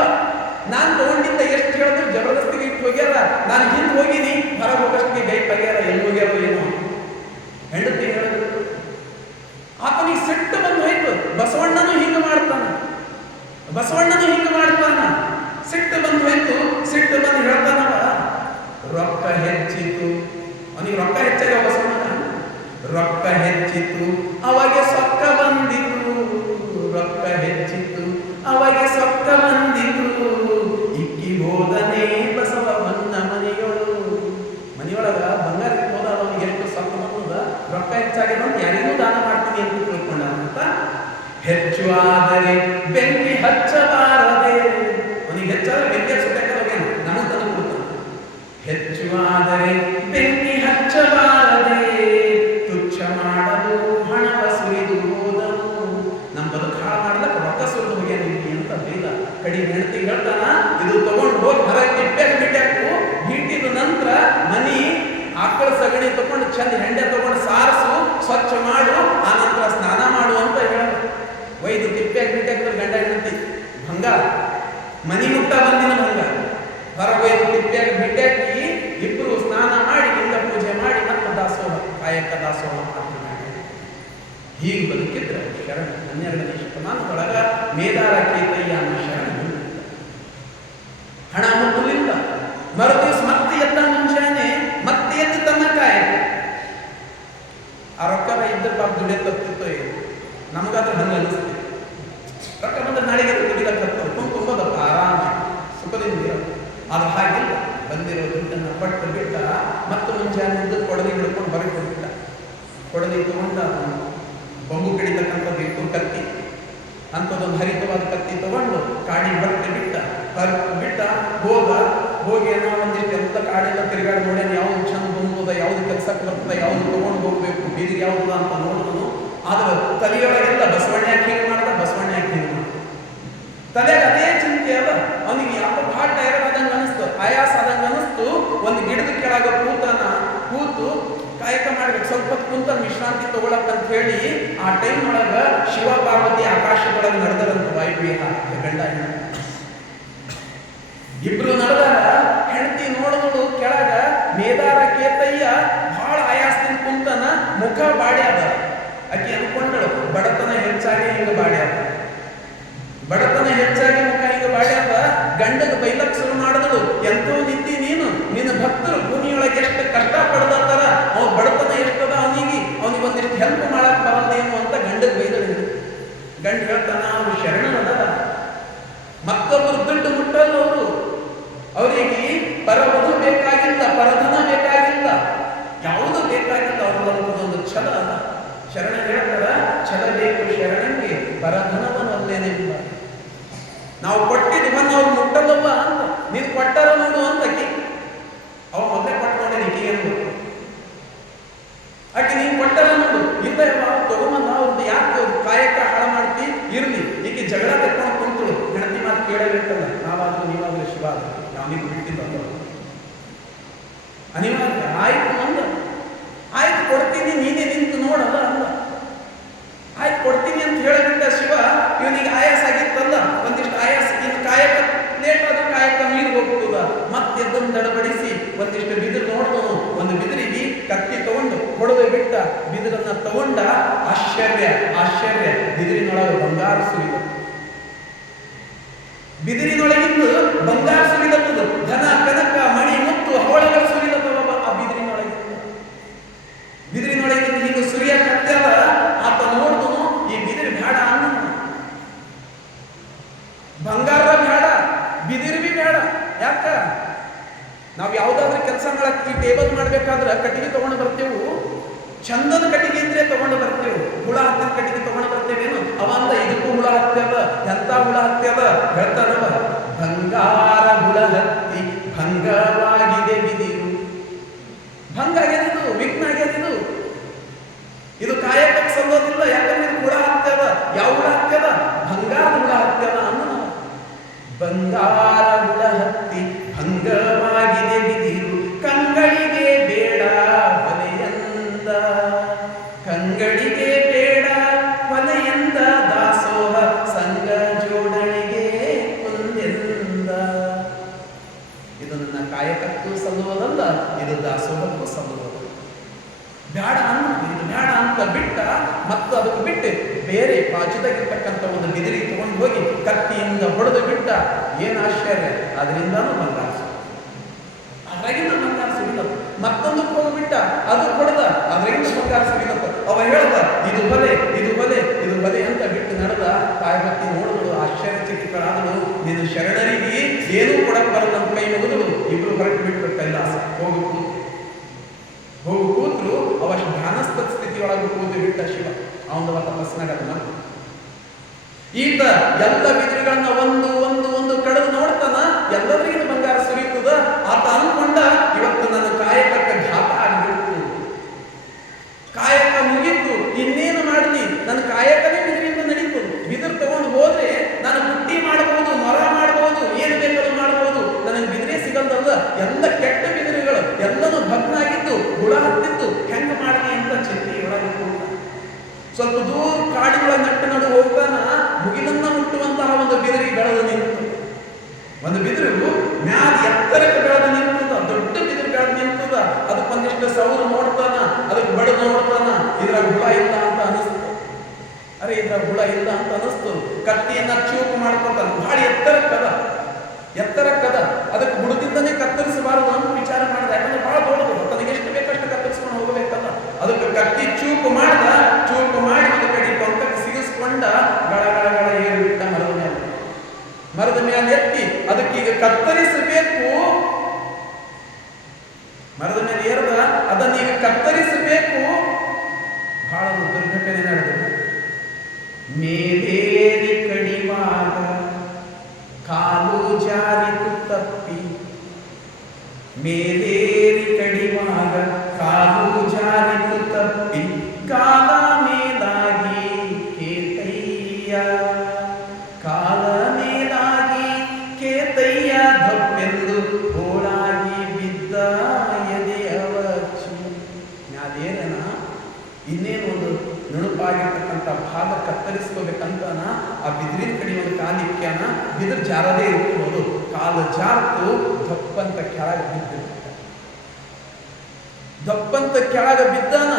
ನಾನ್ ತಗೊಂಡಿದ್ದ ಎಷ್ಟು ಹೇಳಿದ್ರು ಜಬರ್ದಸ್ತಿಗೆ ಇಟ್ಟು ಹೋಗ್ಯಾರ. ನಾನು ಹಿಂದೆ ಹೋಗಿನಿ, ಹೊರಗೆ ಹೋಗಷ್ಟಿಗೆ ಗೈಪ್ ಆಗ್ಯಾರ. ಎಲ್ಲಿ ಹೋಗ್ಯಾರೋ ಏನೋ. ಹೆಂಡತಿ ಹೇಳಿದ್ರು. ಆತನಿಗೆ ಸಿಟ್ಟು ಬಂದು ಹೋಯ್ತು. ಬಸವಣ್ಣನೂ ಹಿಂಗೆ ಮಾಡ್ತಾನ. ಸಿಟ್ಟು ಬಂದು ಹೋಯ್ತು. ಸಿಟ್ಟು ಬಂದು ಹೇಳ್ತಾನವ, ರೊಕ್ಕ ಹೆಚ್ಚಿತು. ಅವನಿಗೆ ರೊಕ್ಕ ಹೆಚ್ಚಾಗ ಬಸವಣ್ಣ. ರೊಕ್ಕ ಹೆಚ್ಚಿತು ಅವಾಗೆ ಸೊಕ್ಕ ಬಂದಿತು. ರೊಕ್ಕ ಹೆಚ್ಚಿತು ಅವಾಗೆ ಸೊಕ್ಕ ಬಂದಿತು. ಇಕ್ಕಿ ಹೋದನೇ ಬಸವ ಬನ್ನ ಮನೆಯೊಳಗ ಬಂಗಾರ ಹೋದ. ಅವನಿಗೆ ಎಷ್ಟು ಸೊಕ್ಕ ಬಂದ, ರೊಕ್ಕ ಹೆಚ್ಚಾಗಿದೆ ಅಂತ ಯಾರಿಗೂ ದಾನ ಮಾಡ್ತೀನಿ ಅಂತ ತಿಳ್ಕೊಂಡ ಅಂತ. ಹೆಚ್ಚು ಆದರೆ ಬೆಂಕಿ ಹಚ್ಚಬಾರದೆ. ಅವನಿಗೆ ಹೆಚ್ಚಾದ್ರೆ ಬೆಂಕಿ ಹಚ್ಚಬೇಕೇನು, ನಮಗೆ ತಂದು ಕೊಡ್ತಾನೆ. ಹೆಚ್ಚು ಆದರೆ ಬೆಂಕಿ ಹಚ್ಚಬಾರದೆ, ತುಚ್ಛ ಮಾಡಲು ಹಣವ ಸುರಿದು ಹೋದನು. ನಮ್ಮ ಬದುಕು ಹಾಳು ಮಾಡ್ಲಕ್ಕ ರೊಕ್ಕ ಸುರಿದು ಹೋಗ್ಯಾನಿಲ್ಲಿ ಅಂತ ಬೇಡ. ಕಡಿ ಹೆಂಡತಿ ಹೇಳ್ತಾನ, ಇದು ತಗೊಂಡು ಹೋಗಿ ಹೊರಗೆ ತಿಪ್ಪ್ಯಾಗ ಬಿಟ್ಟಾಕು. ಬಿಟ್ಟಿದ ನಂತರ ಮನಿ ಆಕಳ ಸಗಣಿ ತಗೊಂಡು ಚಂದ ಹೆಂಡೆ ತಗೊಂಡು ಸಾರಿಸು, ಸ್ವಚ್ಛ ಮಾಡು, ಆ ನಂತರ ಸ್ನಾನ ಮಾಡು ಅಂತ ಹೇಳ. ಒಯ್ದು ತಿಪ್ಪ್ಯಾಗ ಬಿಟ್ಟಾಕಿದ್ರೆ ಗಂಡ ಹೆಂಡತಿ ಭಂಗ. ಮನಿ ಮುಟ್ಟ ಬಂದಿನ ಭಂಗ. ಹೊರಗೆ ಒಯ್ದು ತಿಪ್ಪ್ಯಾಗ ಬಿಟ್ಟಾಕಿ ಇಬ್ರು ಸ್ನಾನ ಮಾಡಿ ಲಿಂಗ ಪೂಜೆ ಮಾಡಿ ಮತ್ತೆ ದಾಸೋಹ, ಕಾಯಕ ದಾಸೋಹ ಮಾಡ್ತಾರೆ. ಹೀಗೆ ಬದುಕಿದ್ರೆ ಶರಣ 12ನೇ ಶತಮಾನದೊಳಗ ಮೇದಾರ ಕೇತಯ್ಯ ಅನ್ನೋ ಶರಣ ಹಣ ಮುಟ್ಟಲಿಲ್ಲ. ಮರುದಿವ್ಸ ಮತ್ತೆ ಎದ್ದ ಮುಂಜಾನೆ ಮತ್ತೆ ಎದ್ದು ತನ್ನ ಕಾಯಕ. ಆ ರೊಕ್ಕದ ಇದ್ದ ಪಾಪ ದುಡಿಯ ತಪ್ಪಿತ್ತು. ನಮಗಾದ್ರೆ ಹಂಗೆ ಅನಿಸ್ತೀವಿ. ರೊಕ್ಕ ಬಂದ್ರೆ ನಾಳೆಗೆ ದುಡಿದಕ್ಕಂತ ತುಂಬೋದಪ್ಪ ಆರಾಮ ಸುಖದಿಂದ ಇರೋದು. ಆದ್ರೆ ಹಾಗಿಲ್ಲ. ಬಂದಿರೋ ದುಡ್ಡನ್ನು ಪಟ್ಟು ಬಿಟ್ಟ. ಮತ್ತು ಮುಂಜಾನೆ ಕೊಡಲಿ ಹಿಡ್ಕೊಂಡು ಹೊರಗೆ ಕೊಡ್ಬಿಟ್ಟ. ಕೊಡಲಿ ತಗೊಂಡ ಬಂಬು ಕಡಿತಕ್ಕಂಥದ್ದು ಇತ್ತು ಕತ್ತಿ. ಅಂಥದ್ದೊಂದು ಹರಿತವಾದ ಕತ್ತಿ ತಗೊಂಡು ಕಾಡಿ ಹೊರಟು ಬಿಟ್ಟ. ಹೋಗಿ ಏನೋ ಒಂದಿಷ್ಟು ಎಲ್ಲ ಕಾಡೆಲ್ಲ ತಿರುಗಾಡಿ ನೋಡ್ಯಾನ ಯಾವ ಚಂದ ಅಂತ ನೋಡಿದನು. ಆದ್ರೆ ತಲೆಯೊಳಗೆಲ್ಲ ಬಸವಣ್ಣ ಯಾಕೆ ಹಿಂಗೆ ಮಾಡ್ದ, ಬಸವಣ್ಣ ಯಾಕೆ ಹಿಂಗೆ ಮಾಡ್ದ, ತಲೆಗೆ ಅದೇ ಚಿಂತೆ ಅದ. ಅವನಿಗೆ ಯಾಕೋ ಭಾಳ ಟೈರ್ಡ್ ಆದಂಗೆ ಅನಿಸ್ತು, ಆಯಾಸ ಆದಂಗೆ ಅನಿಸ್ತು. ಒಂದು ಗಿಡದ ಕೆಳಗ ಕೂತು ಕಾಯಕ ಮಾಡ್ಬೇಕು, ಸ್ವಲ್ಪ ಹೊತ್ತು ಕುಂತ ವಿಶ್ರಾಂತಿ ತಗೊಳಕ್ಕಂತ ಹೇಳಿ ಆ ಟೈಮ್ ಒಳಗ ಶಿವ ಪಾರ್ವತಿ ಆಕಾಶದೊಳಗೆ ನಡೆದರಂತ ವಾಯುವಿಹಾರ ಗಂಡ ಹೆಣ್ಣು ಇಬ್ರು ನಡೆದಾರ. ಹೆಂಡತಿ ನೋಡಿದಳು ಕೆಳಗ ಮೇದಾರ ಕೇತಯ್ಯ ಬಹಳ ಆಯಾಸದಿಂದ ಕುಂತನ, ಮುಖ ಬಾಡ್ಯಾದ. ಆಕೆ ಅನ್ಕೊಂಡಳು ಬಡತನ ಹೆಚ್ಚಾಗಿ ಹಿಂಗ ಬಾಡ್ಯಾದ, ಬಡತನ ಹೆಚ್ಚಾಗಿ ಮುಖ ಹಿಂಗ ಬಾಡ್ಯಾದ. ಗಂಡಗ ಬೈಲಕ್ ಶುರು ಮಾಡಿದಳು, ಎಂತೋ ನಿಂತಿ ನೀನು, ನಿನ್ನ ಭಕ್ತರು ಭೂಮಿಯೊಳಗೆ ಎಷ್ಟು ಕಷ್ಟ ಪಡ್ದಾರ, ಅವ್ ಬಡತನ ಎಷ್ಟದ ಅವನಿಗೆ ಒಂದಿಷ್ಟು ಹೆಲ್ಪ್ ಮಾಡಕ್ ಬರಲ್ಲೇನು ಅಂತ ಗಂಡಗ್ ಬೈದಳು. ಗಂಡ ಹೇಳ್ತಾನ ಅವ್ರು ಶರಣನದ, ಮತ್ತೊಬ್ಬರು ದುಡ್ಡು ಮುಟ್ಟಲ್ಲ, ಅವರಿಗೆ ಪರವಧು ಬೇಕಾಗಿಲ್ಲ, ಪರಧನ ಬೇಕಾಗಿಲ್ಲ, ಯಾವುದು ಬೇಕಾಗಿಲ್ಲ. ಅವ್ರದೊಂದು ಛಲ ಅದ. ಶರಣ ಹೇಳ್ತಾರ, ಛಲ ಬೇಕು ಶರಣಂಗೆ, ಪರಧನವನ್ನಲ್ಲೇನೆ ಇಲ್ಲ. ನಾವು ಕೊಟ್ಟಿದ್ದು ಬಂದು ಅವ್ರು ಮುಟ್ಟಲ್ಲವ್ವ ಅಂತ, ನೀನು ಕೊಟ್ಟಾರ ನೋಡು ಅಂತ ಆಕಿ. ಅವ ಮೊದಲೇ ಕೊಟ್ಟು ನೋಡೇ ಈಕೆ ಏನು ಆಕೆ ನೀನು ಕೊಟ್ಟಾರ ನೋಡು, ಇಲ್ಲ ಅವ್ರು ತಗೊಂಬಂದ ಅವ್ರದ್ದು ಯಾಕೆ ಕಾಯಕ ಹಾಳು ಮಾಡ್ತಿ, ಇರ್ಲಿ. ಈಕೆ ಜಗಳ ತಕೊಂಡು ಕುಂತಳು. ಹೆಂಡತಿ ಮಾತು ಕೇಳಬೇಕಲ್ಲ, ನಾವಾದ್ರೂ ನೀವಾದ್ರೂ ಶಿವ ಆದ್ರೆ ನಾವೀಗ ಬಿಟ್ಟಿದ್ದ ಅನಿವಾರ್ಯ. ಆಯ್ತು ಅಂದ, ಆಯ್ತು ಕೊಡ್ತೀನಿ, ನೀನೇ ನಿಂತು ನೋಡಲ್ಲ ಅಂದ. ಆಯ್ತು ಕೊಡ್ತೀನಿ ಅಂತ ಹೇಳಬಿಟ್ಟ ಶಿವ. ಇವನಿಗೆ ಆಯಾಸ ಆಗಿತ್ತಲ್ಲ, ಒಂದಿಷ್ಟು ಆಯಾಸ, ಇನ್ನು ಕಾಯಕ ಲೇಟ್ ಆದ್ರೂ ಕಾಯಕ ಮೀರಿ ಹೋಗ್ತದ. ಮತ್ತೆ ಎದ್ದನ್ನು ದಡಬಡಿಸಿ ಒಂದಿಷ್ಟು ಬಿದಿರು ನೋಡ್ದವನು, ಒಂದು ಬಿದಿರಿಗೆ ಕತ್ತಿ ತಗೊಂಡು ಹೊಡೆದು ಬಿಟ್ಟ. ಬಿದಿರನ್ನ ತಗೊಂಡ, ಆಶ್ಚರ್ಯ ಬಿದಿರಿನೊಳಗೆ ಬಂಗಾರ ಸುರಿದ, ಬಿದಿರಿನೊಳಗಿಂದು ಬಂಗಾರ ಸುರಿದತ್ತದು. ಧನ ಕನಕ ಮಣಿ ಮುತ್ತು ಹವಳಗಳು ಸುರಿದತ್ತವ ಆ ಬಿದಿರಿನೊಳಗಿಂದ ಹಿಂಗೆ ಸುರಿಯ ಕತ್ತ್ಯಾದ. ಆತ ನೋಡ್ದನು, ಈ ಬಿದಿರು ಬೇಡ ಅನ್ನ, ಬಂಗಾರ ಬೇಡ, ಬಿದಿರು ಬಿ ಬೇಡ. ಯಾಕ ನಾವು ಯಾವ್ದಾದ್ರೂ ಕೆಲಸ ಮಾಡಕ್ ಈ ಟೇಬಲ್ ಮಾಡ್ಬೇಕಾದ್ರೆ ಕಟ್ಟಿಗೆ ತಗೊಂಡು ಬರ್ತೇವು, ಚಂದದ ಕಟ್ಟಿಗೆ ಇದ್ರೆ ತಗೊಂಡು ಬರ್ತೇವೆ, ಹುಳ ಹತ್ತಿದ ಕಟ್ಟಿಗೆ ತಗೊಂಡು ಬರ್ತೇವೇನು? ಅವಂದ ಇದಕ್ಕೂ ಹುಳ ಹತ್ಯದ, ಎಂತ ಹುಳ ಹತ್ಯದ ಹೇಳ್ತಾರವ, ಬಂಗಾರ ಹುಳ ಹತ್ತಿ ಭಂಗವಾಗಿದೆ ಬಿದಿರು. ಭಂಗ ಆಗ್ಯದಿದು, ವಿಘ್ನ ಆಗ್ಯದಿದು, ಇದು ಕಾಯಕಕ್ಕೆ ಸಲ್ಲೋದಿಲ್ಲ. ಯಾಕಂದ್ರೆ ಇದು ಹುಳ ಹತ್ಯದ. ಯಾವ ಹುಳ ಹತ್ಯದ? ಬಂಗಾರದ ಹುಳ ಹತ್ಯದ ಅನ್ನ. ಬಂಗಾರ ಹುಳ ಹತ್ತಿ ಭಂಗವಾಗಿದೆ ಬಿದಿರು, ಕಂಗಳಿಗೆ ಬೇಡ ಹೊಲೆಯಂದ, ಕಂಗಳಿಗೆ ಬೇಡ ಹೊಲೆಯಂದ, ದಾಸೋಹ ಸಂಘ ಜೋಡಣೆಗೆ ಒಂದೆಂದ. ಇದು ನನ್ನ ಕಾಯಕಕ್ಕೂ ಸಲ್ಲುವುದಲ್ಲ, ಇದು ದಾಸೋಹಕ್ಕೂ ಸಲ್ಲುವುದಲ್ಲ. ಬೇಡ ಅನ್ನ, ಇದು ಬೇಡ ಅಂತ ಬಿಟ್ಟ. ಮತ್ತು ಅದಕ್ಕೆ ಬಿಟ್ಟು ಬೇರೆ ಬಾಜುದಾಗಿರ್ತಕ್ಕಂಥ ಒಂದು ಬಿದಿರಿ ತಗೊಂಡು ಹೋಗಿ ಕತ್ತಿಯಿಂದ ಹೊಡೆದು ಬಿಟ್ಟ. ಏನು ಆಶ್ಚರ್ಯ, ಅದರಿಂದಾನು ಬಂಗಾರ, ಅದ್ರಾಗಿಂದ ಬಂಗಾರ ಸುರಿದತ್ತು. ಮತ್ತೊಂದಕ್ಕೆ ಹೋಗ್ಬಿಟ್ಟ, ಅದು ಹೊಡೆದ, ಅದರಿಂದ ಬಂಗಾರ ಸುರಿದತ್ತು. ಅವ ಹೇಳ್ದ, ಇದು ಬಲೆ, ಇದು ಬಲೆ, ಇದು ಬಲೆ ಅಂತ ಬಿಟ್ಟು ನಡೆದ. ತಾಯಿ ನೋಡಿದಳು, ಆಶ್ಚರ್ಯಚಕಿತರಾದಳು. ನೀನು ಶರಣರಿಗೆ ಏನೂ ಕೊಡಕ್ಕೆ ಬರಲ್ಲ ಅಂತ ಕೈ ಮುಗಿದಳು. ಇಬ್ರು ಹೊರಟು ಬಿಟ್ಟರು ಕೈಲಾಸ. ಹೋಗು ಕೂತ್ರು. ಅವ ಧ್ಯಾನಸ್ಥ ಸ್ಥಿತಿಯೊಳಗೆ ಕೂತು ಬಿಟ್ಟ ಶಿವ. ಅವನ ತಪಸ್ಸಿನಾಗ ಈತ ಎಲ್ಲ ಬಿದಿರುಗಳನ್ನ ಒಂದು ಒಂದು ಒಂದು ಕಳೆದು ನೋಡ್ತಾನ, ಎಲ್ಲರಿಗೂ ಬಂಗಾರ ಸುರಿಯುತ್ತದ. ಆತ ಅನ್ಕೊಂಡ, ಇವತ್ತು ನನ್ನ ಕಾಯಕಕ್ಕೆ ಘಾತ ಆಗಿಬಿಡ್ತು, ಕಾಯಕ ಮುಗಿತು, ಇನ್ನೇನು ಮಾಡಲಿ, ನನ್ನ ಕಾಯಕನೇ ಬಿದಿರಿಂದ ನಡೀತು. ಬಿದಿರು ತಗೊಂಡು ಹೋದ್ರೆ ನಾನು ಬುಟ್ಟಿ ಮಾಡಬಹುದು, ಮರ ಮಾಡಬಹುದು, ಏನು ಬೇಕಾದ್ರೂ ಮಾಡಬಹುದು, ನನಗೆ ಬಿದಿರೇ ಸಿಗಲ್ದಲ್ಲ. ಎಲ್ಲ ಕೆಟ್ಟ ಬಿದಿರುಗಳು ಎಲ್ಲನೂ ಭಗ್ನ ಆಗಿದ್ದು, ಹುಳ ಹತ್ತಿದ್ದು, ಹೆಂಗ ಮಾಡಲಿ ಅಂತ ಚಿಂತೆಯೊಳಗೆ ಹೋದ. ಸ್ವಲ್ಪ ದೂರ ಕಾಡುಗಳ ನಟ್ಟು ನಡು ಹೋಗ್ತಾನ. ಮುಗಿಲನ್ನ ಮುಟ್ಟುವಂತಹ ಒಂದು ಬಿದಿರಿಗೆ ಬೆಳೆದು ನಿಂತು, ಒಂದು ಬಿದಿರು ಮ್ಯಾಲ ಎತ್ತರಕ್ಕೆ ಬೆಳೆದು ನಿಂತದ, ದೊಡ್ಡ ಬಿದಿರು ಬೆಳೆದು ನಿಂತದ. ಅದಕ್ಕೊಂದಿಷ್ಟು ಸೌರು ನೋಡ್ತಾನ, ಅದಕ್ಕೆ ಬಡದು ನೋಡ್ತಾನ. ಇದ್ರಾಗ ಹುಳ ಇಲ್ಲ ಅಂತ ಅನಿಸ್ತು. ಅರೆ ಇದ್ರಾಗ ಹುಳ ಇಲ್ಲ ಅಂತ ಅನಿಸ್ತು. ಕತ್ತಿಯನ್ನ ಚೂಪು ಮಾಡ್ಕೊತಾನ. ಬಹಳ ಎತ್ತರಕ್ಕದ, ಅದಕ್ಕೆ ಬುಡದಿಂದನೇ ಕತ್ತರಿಸಬಾರದು ಅಂತ ವಿಚಾರ ಮಾಡಿದ. ಯಾಕಂದ್ರೆ ಬಹಳ ದೊಡ್ಡದು, ತನಗೆ ಎಷ್ಟು ಬೇಕಷ್ಟು ಕತ್ತರಿಸ್ಕೊಂಡು ಹೋಗಬೇಕಲ್ಲ. ಅದಕ್ಕೆ ಕತ್ತಿ ಚೂಪು ಮಾಡಿದ. ಚೂಪು ಮಾಡಿ ಒಂದು ಕಡೆ ಪಂಕಕ್ಕೆ ಸಿಗಿಸ್ಕೊಂಡ, ಗಳ ಏರು ಬಿಟ್ಟ ಮರದ ಮೇಲೆ ಎತ್ತಿ. ಅದಕ್ಕೆ ಈಗ ಕತ್ತರಿಸಬೇಕು, ಮರದ ಮೇಲೆ ಏರದ, ಅದನ್ನೀಗ ಕತ್ತರಿಸಬೇಕು. ಬಹಳ ದುರ್ಘಟನೆ ನಡೆದ. ಮೇಲೇರಿ ಕಡಿವಾಗ ಕಾಲು ಜಾರಿತು ತಪ್ಪಿ, ಮೇಲೇರಿ ಕಡಿವಾಗ ಕಾಲು ಜಾರಿತು ತಪ್ಪಿ, ಕಾಲ ನೇರವಾಗಿರ್ತಕ್ಕಂಥ ಭಾಗ ಕತ್ತರಿಸ್ಕೋಬೇಕಂತಾನ ಆ ಬಿದಿರಿನ ಕಡೆ ಒಂದು ಕಾಲು ಇಕ್ಕ್ಯಾನ, ಬಿದಿರು ಜಾರದೇ ಇರ್ಬೋದು, ಕಾಲು ಜಾರ್ತು ದಪ್ಪಂತ ಕೆಳಗೆ ಬಿದ್ದ ದಪ್ಪಂತ ಕೆಳಗೆ ಬಿದ್ದಾನ.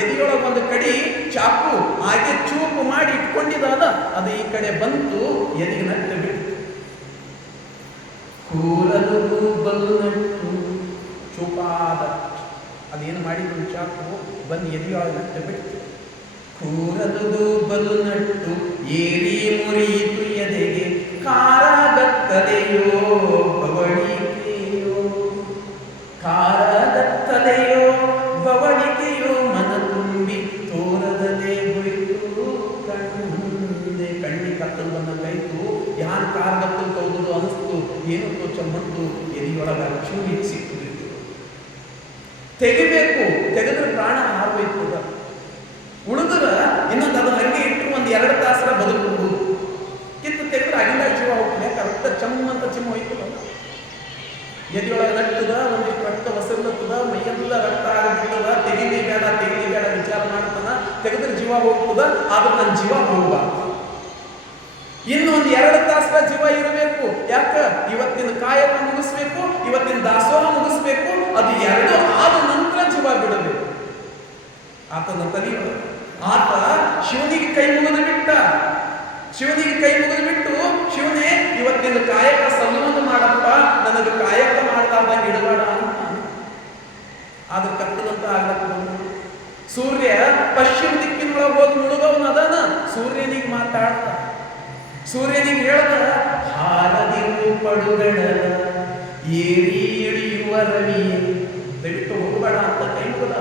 ಎದೆಯೊಳಗೆ ಒಂದು ಕಡಿ ಚಾಕು ಹಾಗೆ ಚೂಪು ಮಾಡಿ ಇಟ್ಕೊಂಡಿದ್ದಾದ, ಅದು ಈ ಕಡೆ ಬಂತು, ಎದೆಗೆ ನಟ್ಟು ಬಿಟ್ಟು ಕೂರಲು ಬಲು ನಟ್ಟು ಚೂಪಾದ ಅದೇನು ಮಾಡಿದ್ರು ಚಾಕು ಬಂದು ಎದೆಯೊಳಗೆ ನಟ್ಟು ಬಿಟ್ಟು ಕೂರಲು ಬಲು ನಟ್ಟು ಏರಿ ಮುರಿಯಿತು ಎದೆಗೆ ಕಾರಾಗತ್ತಲೆಯೋ ಬವಳಿಕೆಯೋ ಕಾರಾಗತ್ತಲೆಯೋ ಬವಳಿಕೆಯೋ ಮನ ತುಂಬಿ ತೋರದಲೇ ಹೋಯಿತು ಕಣ್ಣುಂದೆ ಕಣ್ಣಿ ಕತ್ತಲು ಬಂದ ಕೈತು ಯಾರು ಕಾರಗತ್ತಲು ಕೌದು ಅನಿಸ್ತು ಏನು ತೋಚ ಬಂತು ಎದೆಯೊಳಗ ಚೂರಿ ಸಿಕ್ಕಿತು. ತೆಗಿಬೇಕು, ತೆಗೆದ್ರೆ ಪ್ರಾಣ ಹಾರೋಯ್ತದ. ಉಳಿದ್ರ ಇನ್ನೊಂದು ಅದು ಹಂಗೆ ಇಟ್ಟರು ಒಂದು 2 ತಾಸರ ಬದುಕಬಹುದು. ಕಿತ್ತು ತೆಗೆದ್ರೆ ಅಗಿಂದ ಜೀವ ಹೋಗ್ತದೆ, ರಕ್ತ ಚಮ್ಮಂತ ಚಿಮ್ಮ ಹೋಯ್ತದ. ಎದೆಯೊಳಗೆ ನಟ್ಟದ, ಒಂದಿಷ್ಟು ರಕ್ತ ಹೊಸರ್ಲತ್ತದ, ಮೈಯೆಲ್ಲ ರಕ್ತ ಆಗಿರ್ತದ. ತೆಗಿಲಿ ಬೇಡ ವಿಚಾರ ಮಾಡ್ತಾನ, ತೆಗೆದ್ರೆ ಜೀವ ಹೋಗ್ತದ, ಆದ್ರೆ ನನ್ನ ಜೀವ ಹೋಗಬಾರ್ದು. ಇನ್ನು ಒಂದು 2 ತಾಸರ ಜೀವ ಇರಬೇಕು. ಯಾಕ? ಇವತ್ತಿನ ಕಾಯಕ ಮುಗಿಸ್ಬೇಕು, ಇವತ್ತಿನ ದಾಸೋಹ ಮುಗಿಸ್ಬೇಕು. ಅದು 2 ಆದ ನಂತರ ಜೀವ ಬಿಡಬೇಕು. ಆತನ ತಲೆಯೊಳ ಆತ ಶಿವನಿಗೆ ಕೈ ಮುಗಿದು ಬಿಟ್ಟ. ಶಿವನಿಗೆ ಕೈ ಮುಗಿದು ಬಿಟ್ಟು, ಶಿವನೇ ಇವತ್ತಿನ ಕಾಯಕ ಸಲ್ಲುವುದು ಮಾಡಪ್ಪ, ನನಗೆ ಕಾಯಕ ಮಾಡ್ದಾಗ ಇಡಬೇಡ ಅಂತ. ಆದ್ರೆ ಕತ್ತದಂತ ಆಗ್ಲಕ್ಕ ಬಂದು ಸೂರ್ಯ ಪಶ್ಚಿಮ ದಿಕ್ಕಿನೊಳಗೆ ಹೋಗಿ ಮುಳುಗವನ ಅದನ. ಸೂರ್ಯನಿಗೆ ಮಾತಾಡ್ತ, ಸೂರ್ಯನಿಗೆ ಹೇಳ್ದ, ಹಾರದಿರು ಪಡುಗಡ ಏರಿ ಇಳಿಯುವ ರವಿಯೇ, ದಯವಿಟ್ಟು ಹೋಗಬೇಡ ಅಂತ ಕೈ ಮುಗಿದ.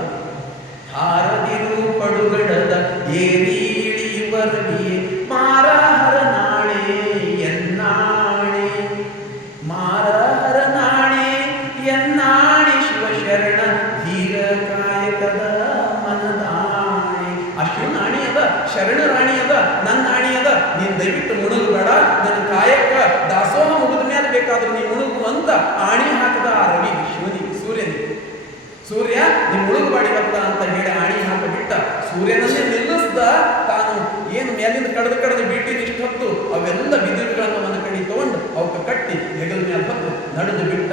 ಹಾರದಿರು ಪಡುಗಡದ ಏರಿ ಇಳಿಯುವ ರವಿಯೇ, ಮಾರಹರ ನಾಳೆ ಎನ್ನಾಣೆ, ಮಾರಹರ ನಾಳೆ ಎನ್ನಾಣೆ, ಶಿವಶರಣ ಧೀರ ಕಾಯಕದ ಮನದಾಣೆ. ಆ ಶಿವನಾಣಿ ಅದ, ಶರಣ ರಾಣಿ ಅದ, ನನ್ನ ಆಣಿ ಅದ, ನೀನ್ ದಯವಿಟ್ಟು ಮುಳುಗಬೇಡ, ನನ್ನ ಕಾಯಕ ದಾಸೋಹ ಮುಗಿದ ಮೇಲೆ ಬೇಕಾದ್ರೂ ನೀ ಮುಳುಗು ಅಂತ ಆಣಿ ಹಾಕದ ಆ ರವಿ ಶಿವನಿಗೆ, ಸೂರ್ಯನಿಗೆ. ಸೂರ್ಯ ನೀ ಮುಳುಗಬೇಡಿ ಬತ್ತ ಅಂತ ಹೇಳಿ ಆಣಿ ಹಾಕಿಬಿಟ್ಟ. ಸೂರ್ಯನನ್ನೇ ನಿಲ್ಲಿಸ್ದ. ತಾನು ಏನು ಮೇಲಿಂದ ಕಡದು ಬಿಟ್ಟಿನ ಇಷ್ಟು ಹೊತ್ತು ಅವೆಲ್ಲ ಬಿದಿರುಗಳನ್ನು ಒಂದು ಕಡೆ ತಗೊಂಡು ಅವಕ್ಕೆ ಕಟ್ಟಿ ಹೆಗಲ ಮೇಲೆ ಹೊತ್ತು ನಡೆದು ಬಿಟ್ಟ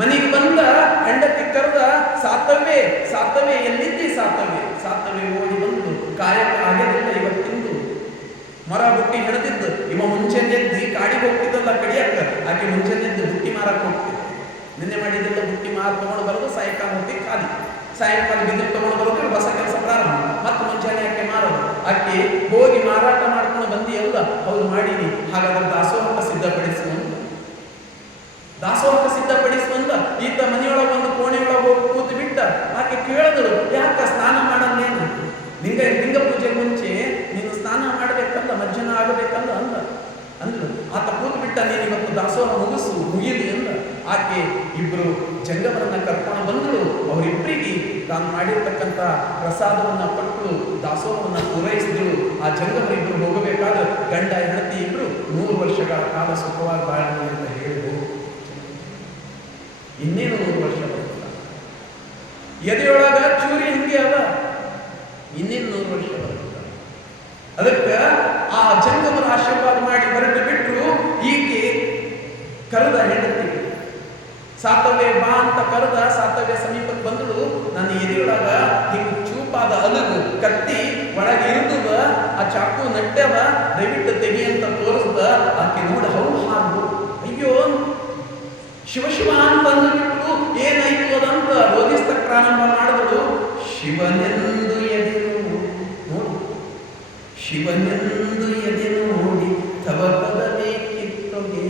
ಮನೆಗೆ ಬಂದ. ಹೆಂಡತಿ ಕರೆದ, ಸಾತವೇ ಸಾತವೇ ಎಲ್ಲಿದ್ದಿ ಸಾತವೇ? ಸಾತವೇ ಓಡಿ ಬಂದು, ಕಾಯಕ ಆಗ್ಯದಿಲ್ಲ ಇವತ್ತಿಂದು, ಮರ ಬುಟ್ಟಿ ಹಿಡಿದಿದ್ದು. ಇವ ಮುಂಚೆನೆ ಎದ್ದು ಕಾಡಿಗೆ ಹೋಗ್ತಿದ್ದಲ್ಲ ಕಡಿಯಕ್ಕ, ಆಕೆ ಮುಂಚೆನೆ ಎದ್ದು ಬುಟ್ಟಿ ಮಾರಕ್ಕೆ ಹೋಗ್ತಿದ್ದ. ನಿನ್ನೆ ಮಾಡಿದ್ದೆಲ್ಲ ಬುಟ್ಟಿ ಮಾರ ತಗೊಂಡು ಬರೋದು, ಸಾಯಂಕಾಲ ಹೋಗಿ ಖಾಲಿ, ಸಾಯಂಕಾಲ ಬಿದ್ದಿರು ತಗೊಂಡು ಬರೋದು, ಹೊಸ ಕೆಲಸ ಪ್ರಾರಂಭ. ಮತ್ತೆ ಮುಂಚೆನೆ ಆಕೆ ಮಾರೋದು. ಆಕೆ ಹೋಗಿ ಮಾರಾಟ ಮಾಡ್ಕೊಂಡು ಬಂದಿ ಎಲ್ಲ ಹೌದು ಮಾಡೀನಿ, ಹಾಗಾದ್ರೆ ದಾಸೋಹಕ್ಕೆ ಸಿದ್ಧಪಡಿಸುವಂತ. ದಾಸೋಹಕ್ಕೆ ಸಿದ್ಧಪಡಿಸುವಂತ ಈತ ಮನೆಯೊಳಗೆ ಒಂದು ಕೋಣೆಯೊಳಗೆ ಹೋಗಿ ಕೂತು ಬಿಟ್ಟ. ಆಕೆ ಕೇಳಿದಳು, ಯಾಕ ಸ್ನಾನ ಮಾಡಲ್ಲೇನು? ಲಿಂಗ ಪೂಜೆ ಮುಂಚೆ ನೀನು ಸ್ನಾನ ಮಾಡಬೇಕಲ್ಲ, ಮಜ್ಜನ ಆಗಬೇಕಲ್ಲ ಅಂದ್ರು. ಆತ ಕೂತು ಬಿಟ್ಟ, ನೀನು ಇವತ್ತು ದಾಸೋಹ ಮುಗಿಲಿ ಅಂದ. ಆಕೆ ಇಬ್ರು ಜಂಗಮರನ್ನ ಕರ್ಕೊಂಡು ಬಂದಳು. ಅವರಿಬ್ಬರಿಗೆ ತಾನು ಮಾಡಿರ್ತಕ್ಕಂಥ ಪ್ರಸಾದವನ್ನ ಕೊಟ್ಟು ದಾಸೋಹವನ್ನು ಪೂರೈಸಿದಳು. ಆ ಜಂಗಮರಿಬ್ಬರು ಹೋಗಬೇಕಾದ್ರೆ ಗಂಡ ಹೆಂಡತಿ ಇಬ್ರು 100 ವರ್ಷಗಳ ಕಾಲ ಸುಖವಾಗಿ ಬಾಳಲಿ ಅಂತ ಹೇಳಿದ್ರು. ಇನ್ನೇನು 100 ವರ್ಷ ಬರ್ತದ, ಎದೆಯೊಳಗ ಚೂರಿ ಹಂಗೆ ಅದ, ಇನ್ನೇನು 100 ವರ್ಷ ಬರ್ತದ. ಅದಕ್ಕೆ ಆ ಜಂಗಮರ ಆಶೀರ್ವಾದ ಮಾಡಿ ಹೊರಟು ಬಿಟ್ಟರು. ಈಕೆ ಕರೆದ ಹೆಂಡತಿ, ಸಾತವ್ಯ ಬಾ ಅಂತ ಕರೆದ. ಸಾತವ್ಯ ಸಮೀಪಕ್ಕೆ ಬಂದಳು. ನನ್ನ ಎದೆಯೊಳಗ ಹಿಂಗೆ ಚೂಪಾದ ಅಲಗು ಕತ್ತಿ ಒಳಗೆ ಇರುತ್ತದ, ಆ ಚಾಕು ನಟ್ಟೆವ, ದಯವಿಟ್ಟು ತೆಗಿ ಅಂತ ತೋರಿಸ್ದ. ಆಕೆ ನೋಡ ಹೌದು ಹಾರು, ಅಯ್ಯೋ ಶಿವ ಅಂತ ಅಂದ್ಬಿಟ್ಟು ಏನಾಯ್ತು ಅದಂತ ರೋಧಿಸ್ತಕ್ಕೆ ಪ್ರಾರಂಭ ಮಾಡಿದಳು. ಶಿವನೆಂದು ಎದೆ ನೋಡು, ಶಿವನೆಂದು ಎದೆ ನೋಡಿ ತವ ಪದವೇ ಕಿತ್ತೊಗೆ.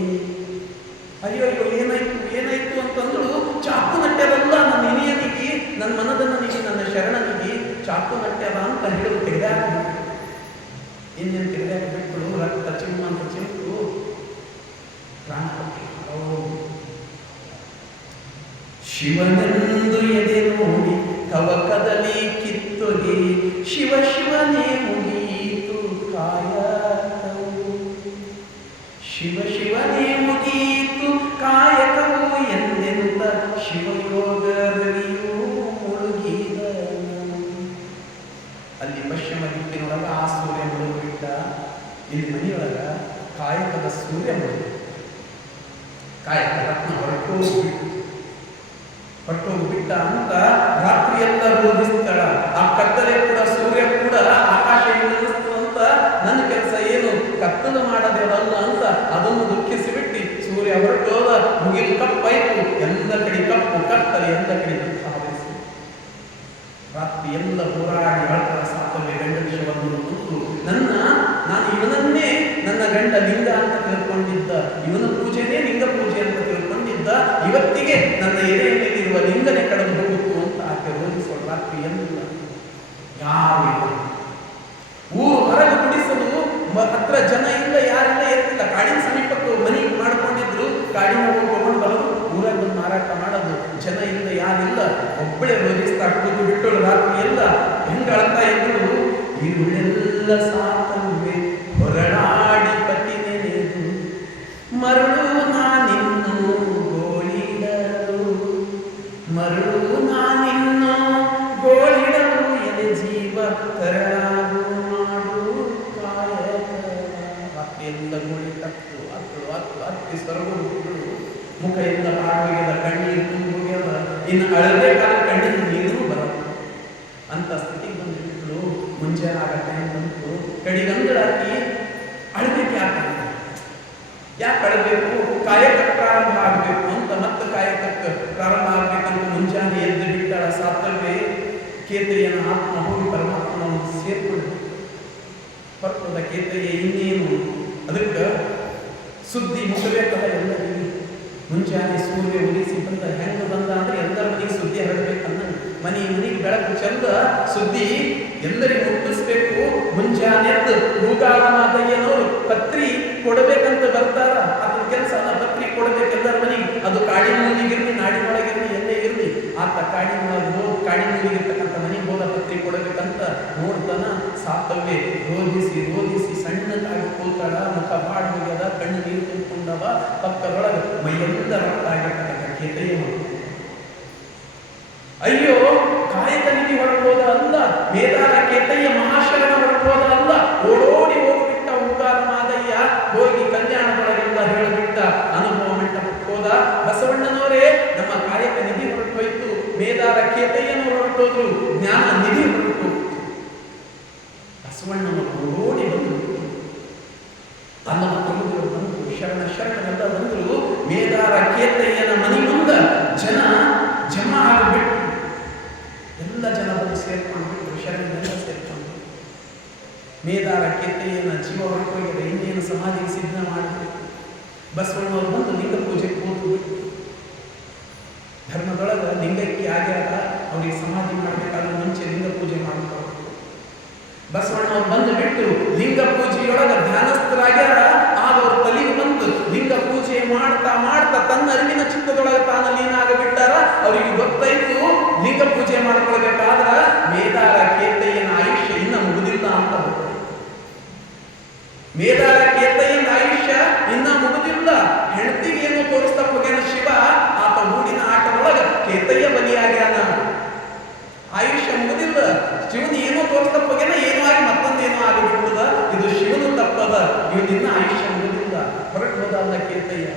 ಅಯ್ಯೋ ಏನಾಯ್ತು ಅಂತಂದ್ರು. ಚಾಕು ನಟ್ಟ್ಯದಲ್ಲ ನನ್ನ ಇನಿಯನಿಗೆ, ನನ್ನ ಮನದನಿಗೆ, ನನ್ನ ಶರಣನಿಗೆ ಚಾಕು ನಟ್ಟ್ಯದ ಅಂತ ಹಿಡಿದು ತೆಗೆದಾಕ್ಬಿಟ್ಟು, ಇನ್ನೇನು ತೆಗೆದಾಕ್ಬಿಟ್ಟು ರಕ್ತ ಚಿಮ್ಮ ಅಂತ ಚಿಂತು ಪ್ರಾಣ. ಶಿವನೆಂದು ಎದೆ ನೋಡಿ ತವ ಕದಲಿ ಕಿತ್ತೊಗೆ, ಶಿವನೇ ಮುಗೀತು ಕಾಯಕವು, ಶಿವನೇ ಮುಗೀತು ಕಾಯಕವು ಎಂದೆಂತ ಶಿವಯೋಗ ರವಿಯೂ ಮುಳುಗಿದ. ಅಲ್ಲಿ ಪಶ್ಚಿಮ ದಿಕ್ಕಿನೊಳಗ ಆ ಸೂರ್ಯ ಮುಳುಗಿಬಿಟ್ಟ. ಇಲ್ಲಿ ಮನೆಯೊಳಗ ಕಾಯಕದ ಸೂರ್ಯ ಮುಳುಗಿ, ಕಾಯಕ ರತ್ನ ಹೊರಟೋಗ್ಬಿಟ್ಟ ಅಂತ ರಾತ್ರಿ ಎಲ್ಲ ರೋಧಿಸ್ತಾಳ. ಆ ಕತ್ತಲೆ ಕೂಡ ಸೂರ್ಯ ಕೂಡ ಆಕಾಶ ಅಂತ ನನ್ನ ಕೆಲಸ ಏನು ಕತ್ತಲು ಮಾಡೋದೇವಲ್ಲ ಅಂತ ಅದನ್ನು ದುಃಖಿಸಿಬಿಟ್ಟು ಸೂರ್ಯ ಹೊರಟೋದ. ಮುಗಿಲು ಕಪ್ಪಾಯ್ತು, ಎಲ್ಲ ಕಡೆ ಕಪ್ಪು ಕತ್ತಲೆ, ಎಲ್ಲ ಕಡೆ ದುಃಖ ಆವರಿಸಿ ರಾತ್ರಿ ಎಲ್ಲ ಹೋರಾಡಿ ಹೇಳ್ತಾರ ಸಾಕವೇ ಗಂಡ ವಿಷಯವನ್ನು ಕೂತು ನಾನು ಇವನನ್ನೇ ನನ್ನ ಗಂಡ ಲಿಂಗ ಅಂತ ತಿಳ್ಕೊಂಡಿದ್ದ, ಇವನ ಪೂಜೆನೇ ಲಿಂಗ ಪೂಜೆ ಅಂತ ತಿಳ್ಕೊಂಡಿದ್ದ, ಇವತ್ತಿಗೆ ನನ್ನ ಎದೆಯ ಮೇಲಿರುವ ಲಿಂಗನೆ ಕಳೆದು ಹೋಗುತ್ತು ಅಂತ ಆಕೆ ರೋಧಿಸುವ ರಾತ್ರಿ ಎಲ್ಲ ಯಾರು ಊರು ಹೊರಗೆ ಗುಡಿಸಲು ಹತ್ರ ಜನ ಇಲ್ಲ, ಯಾರಿಲ್ಲ, ಎತ್ತಿಲ್ಲ. ಕಾಡಿನ ಸಮೀಪಕ್ಕೂ ಮನೆ ಮಾಡ್ಕೊಂಡಿದ್ರು, ಕಾಡಿನ ತಗೊಂಡು ಬರೋದು, ಊರಾಗ ಮಾರಾಟ ಮಾಡೋದು, ಜನ ಇಲ್ಲ, ಯಾರಿಲ್ಲ, ಒಬ್ಬಳೆ ರೋಧಿಸ್ತಾ ಕೂತು ಬಿಟ್ಟಳು ರಾತ್ರಿ ಎಲ್ಲ. ಹೆಂಗ ಅಳ್ತಾ ಇದ್ರು, ಇರುಳೆಲ್ಲ ಸಾಕಲ್ವೇ ಹೊರಡಾಡಿ ಪತಿ ನೆನೆದು, ಮರಳು ನಾನಿನ್ನು ಗೋಳಿಡಲು, ಮರಳು ನಾನಿನ್ನು ಗೋಳಿಡಲು, ಎಲೆ ಜೀವ ಕರಳಾಗು ಮಾಡು ಕಾಯಕ. ರಾತ್ರಿ ಎಲ್ಲ ಗೋಳಿ ತಪ್ಪು ಹತ್ತಿ ಸೊರಗು ಮುಖ ಎಲ್ಲ ಹಾಡುಗೆದ, ಕಣ್ಣೀರು ತುಂಬೋಗ್ಯದ, ಇನ್ನು ಅಳಬೇಕಾದ ಕಣ್ಣಿನ ನೀರು ಬರಲ್ಲ ಅಂತ ಸ್ಥಿತಿಗೆ ಬಂದ್ಬಿಟ್ಲು. ಮುಂಜಾನೆ ಆಗ ಟೈಮ್ ಬಂತು, ಕಡಿಗಂಗಳಾಕಿ ಅಳಬೇಕು. ಯಾಕೆ ಅಳಬೇಕು? ಕಾಯಕ ಪ್ರಾರಂಭ ಆಗಬೇಕು ಅಂತ, ಮತ್ತೆ ಕಾಯಕಕ್ಕೆ ಪ್ರಾರಂಭ ಆಗ್ಬೇಕಂತ ಮುಂಜಾನೆ ಎದ್ದು ಬಿಟ್ಟಾಳ. ಸಾಕಲ್ವೇ ಕೇತಯ್ಯನ ಆತ್ಮ ಹೋಗಿ ಪರಮಾತ್ಮನನ್ನು ಸೇರ್ಕೊಂಡು ಬರ್ತದ. ಕೇತಯ್ಯ ಇನ್ನೇನು ಅದಕ್ಕೆ ಸುದ್ದಿ ಮುಖಬೇಕಲ್ಲ ಎಲ್ಲರಿಗೂ. ಮುಂಜಾನೆ ಸೂರ್ಯ ಉದಿಸಿ ಬಂದ, ಹೆಂಗ ಬಂದ ಅಂದ್ರೆ ಎಲ್ಲರ ಮನೆಗೆ ಸುದ್ದಿ ಹರಡ್ಬೇಕನ್ನ, ಮನೆಗೆ ಬೆಳಕು ಚಂದ ಸುದ್ದಿ ಎಲ್ಲರಿಗೂ ಮುಟ್ಟಿಸ್ಬೇಕು. ಮುಂಜಾನೆ ಹೂಗಾಳ ಮಾದಯ್ಯನವರು ಪತ್ರಿ ಕೊಡಬೇಕಂತ ಬರ್ತಾರ. ಅದ್ರ ಕೆಲಸ ಪತ್ರಿ ಕೊಡಬೇಕು ಎಲ್ಲರ ಮನೆಗೆ. ಅದು ಕಾಡಿನ ಮೂಲಿಗಿರ್ಲಿ, ನಾಡಿನೊಳಗಿರ್ಲಿ, ಎಲ್ಲೇ ಇರ್ಲಿ, ಆತ ಕಾಡಿನ ಮೂಲಿಗಿರ್ತಕ್ಕಂಥ ಮನೆಗೆ ಹೋದ ಪತ್ರಿ ಕೊಡಬೇಕಂತ ನೋಡ್ತಾನ. ಸಾಕವೇ ರೋಧಿಸಿ ಸಣ್ಣದಾಗಿ ಕೂತಾಳ. ಮುಖ ಬಾಡ್ ಹೋಗ್ಯದ, ಕಣ್ಣು ನೀರು ತುಂಬಿಕೊಂಡವ. ಪಕ್ಕದೊಳಗೆ ಮೈಯೆಲ್ಲ ರಕ್ತ ಆಗಿರ್ತಕ್ಕಂಥ ಕೇತಯ್ಯ ಅಯ್ಯೋ ಕಾಯಕ ನಿಧಿ ಹೊರಟೋದ ಅಲ್ಲ, ಮೇದಾರ ಕೇತಯ್ಯ ಮಹಾಶರಣ ಹೊರಟೋದ ಅಲ್ಲ, ಓಡೋಡಿ ಹೋಗ್ಬಿಟ್ಟ ಹೂಗಾರ ಮಾದಯ್ಯ. ಹೋಗಿ ಕಲ್ಯಾಣದೊಳಗೆಲ್ಲ ಹೇಳಿಬಿಟ್ಟ, ಅನುಭವ ಮಂಟಪಕ್ಕೆ ಹೋದ. ಬಸವಣ್ಣನವರೇ, ನಮ್ಮ ಕಾಯಕ ನಿಧಿ ಹೊರಟೋಯ್ತು, ಮೇದಾರ ಕೇತಯ್ಯನವರು ಹೊರಟೋದ್ರು, ಜ್ಞಾನ ನಿಧಿ ಹೊರಟು. ಬಸವಣ್ಣನವರು ಓಡಿ ಬಂದು ತನ್ನ ಮಕ್ಕಳು ಬಂದು ಶರಣೆಲ್ಲ ಬಂದ್ರು. ಮೇದಾರ ಕೇತಯ್ಯನ ಮನೆ ಮುಂದ ಜನ ಜಮಾ ಆಗಿಬಿಟ್ಟು ಎಲ್ಲ ಜನ ಬಂದು ಸೇರ್ಕೊಂಡ್ಬಿಟ್ಟು ಶರಣೆಲ್ಲ ಸೇರ್ಕೊಂಡು ಮೇದಾರ ಕೇತಯ್ಯನ ಜೀವ ಹೊರಟೋಗಿದೆ, ಇನ್ನೇನು ಸಮಾಧಿಗೆ ಸಿದ್ಧ ಮಾಡಬೇಕು. ಬಸವಣ್ಣವರು ಬಂದು ಲಿಂಗ ಪೂಜೆ ಕೂತು ಧರ್ಮದೊಳಗ ಲಿಂಗಕ್ಕೆ ಆಗ್ಯಾರ, ಅವ್ರಿಗೆ ಸಮಾಧಿ ಮಾಡಬೇಕಾದ್ರೆ ಮುಂಚೆ ಲಿಂಗ ಪೂಜೆ ಮಾಡ್ತಾರೆ. ಬಸವಣ್ಣವ್ರು ಬಂದು ಬಿಟ್ಟು ಲಿಂಗ ಪೂಜೆಯೊಳಗ ಧ್ಯಾನಸ್ಥರಾಗ್ಯಾರ. ಆಗ ಅವ್ರ ತಲೆಗೆ ಬಂತು, ಲಿಂಗ ಪೂಜೆ ಮಾಡ್ತಾ ತನ್ನ ಅರಿವಿನ ಚಿತ್ತದೊಳಗೆ ತಾನು ಲೀನ ಆಗಿಬಿಟ್ಟಾರ. ಅವ್ರಿಗೆ ಗೊತ್ತಾಯ್ತು, ಲಿಂಗ ಪೂಜೆ ಮಾಡ್ಕೊಳ್ಬೇಕಾದ್ರ ಮೇದಾರ ಕೇತಯ್ಯನ ಆಯುಷ್ಯ ಇನ್ನ ಮುಗುದಿಲ್ಲ ಅಂತ ಗೊತ್ತಾಯ್ತು. ಮೇದಾರ ಕೇತಯ್ಯನ ಆಯುಷ್ಯ ಇನ್ನ ಮುಗುದಿಲ್ಲ. ಹೆಂಡತಿಗೆ ಏನೋ ತೋರಿಸ್ತಾ ಹೋಗ್ಯಾನ ಶಿವ. ಆತ ಹೂಡಿನ ಆಟದೊಳಗ ಕೇತಯ್ಯ ಬಲಿಯಾಗ್ಯಾನ. ಆಯುಷ್ಯ ಮುಗುದಿಲ್ಲ. ಶಿವನ ಏನೋ ತೋರಿಸ್ತಾ ಹೋಗ್ಯಾನ, ಏನೋ ಆಗಿ ಮತ್ತೊಂದೇನೋ ಆಗಿಬಿಟ್ಟದ. ಇದು ಶಿವನು ತಪ್ಪದ, ಇವನಿನ್ನ ಆಯುಷ್ಯ ಮುಗುದಿಲ್ಲ. ಹೊರಟು ಹೋದಲ್ಲ ಕೇತಯ್ಯ.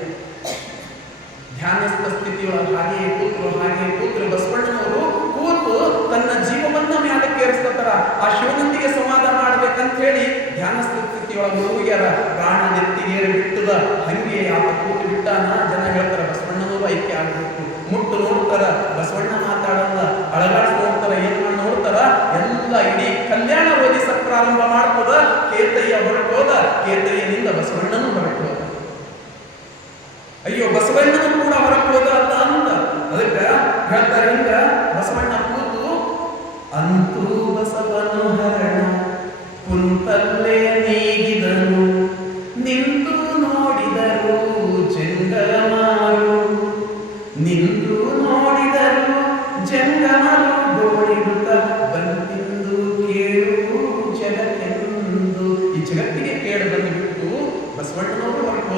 ಧ್ಯಾನಸ್ಥ ಸ್ಥಿತಿಯೊಳಗೆ ಹಾಗೆಯೇ ಕೂತ್ರು ಬಸವಣ್ಣನವರು ಕೂತು ತನ್ನ ಜೀವವನ್ನ ಮ್ಯಾಲಕ್ಕೇರಿಸ್ತಾರ. ಆ ಶಿವನೊಂದಿಗೆ ಸಂವಾದ ಮಾಡ್ಬೇಕಂತ ಹೇಳಿ ಧ್ಯಾನಸ್ಥ ಸ್ಥಿತಿಯೊಳಗೆ ಹೋಗ್ಯಾರ. ಪ್ರಾಣ ನೆತ್ತಿಗೇರಿ ಬಿಟ್ಟದ. ಹಂಗೆ ಆತ ಕೂತು ಬಿಟ್ಟಾನ. ಜನ ಹೇಳ್ತಾರ ಬಸವಣ್ಣನವರು ಐಕ್ಯ ಆಗ್ಬೇಕು. ಮುಟ್ಟು ನೋಡ್ತಾರ, ಬಸವಣ್ಣ ಮಾತಾಡಲ್ಲ. ಅಳಗಾಡ್ಸ್ ನೋಡ್ತಾರ, ಏನ್ ಮಾಡಿ ನೋಡ್ತಾರ, ಎಲ್ಲ ಇಡೀ ಕಲ್ಯಾಣ ಓದಿಸಕ್ ಪ್ರಾರಂಭ ಮಾಡ್ತದ. ಕೇತಯ್ಯ ಹೊರಟೋದ, ಕೇತಯ್ಯನಿಂದ ಬಸವಣ್ಣನೂ ಹೊರಟೋದ. ಅಯ್ಯೋ ಬಸವಣ್ಣನೂ ಕೂಡ ಹೊರಟೋದ ಅಲ್ಲ ಅಂತ ಅದಕ್ಕೆ ಹೇಳ್ತಾರೆ. ಹಿಂಗ ಬಸವಣ್ಣ ಕೂತು, ಅಂತೂ ಬಸವನು ಹರಣ ಕುಂತಲ್ಲೇ ನೀಗಿದನು, ನಿಂತು ನೋಡಿದರು ಜಂಗಮಾರು, ನಿಂತು ನೋಡಿದರು ಜಂಗಮರು, ಗೋಳಿಡುತ್ತ ಬಂದಿಂದು ಕೇಳು ಜಗತ್ತೆಂದು. ಈ ಜಗತ್ತಿಗೆ ಕೇಳು ಬಂದುಬಿಟ್ಟು ಬಸವಣ್ಣನವರು ಹೊರಟು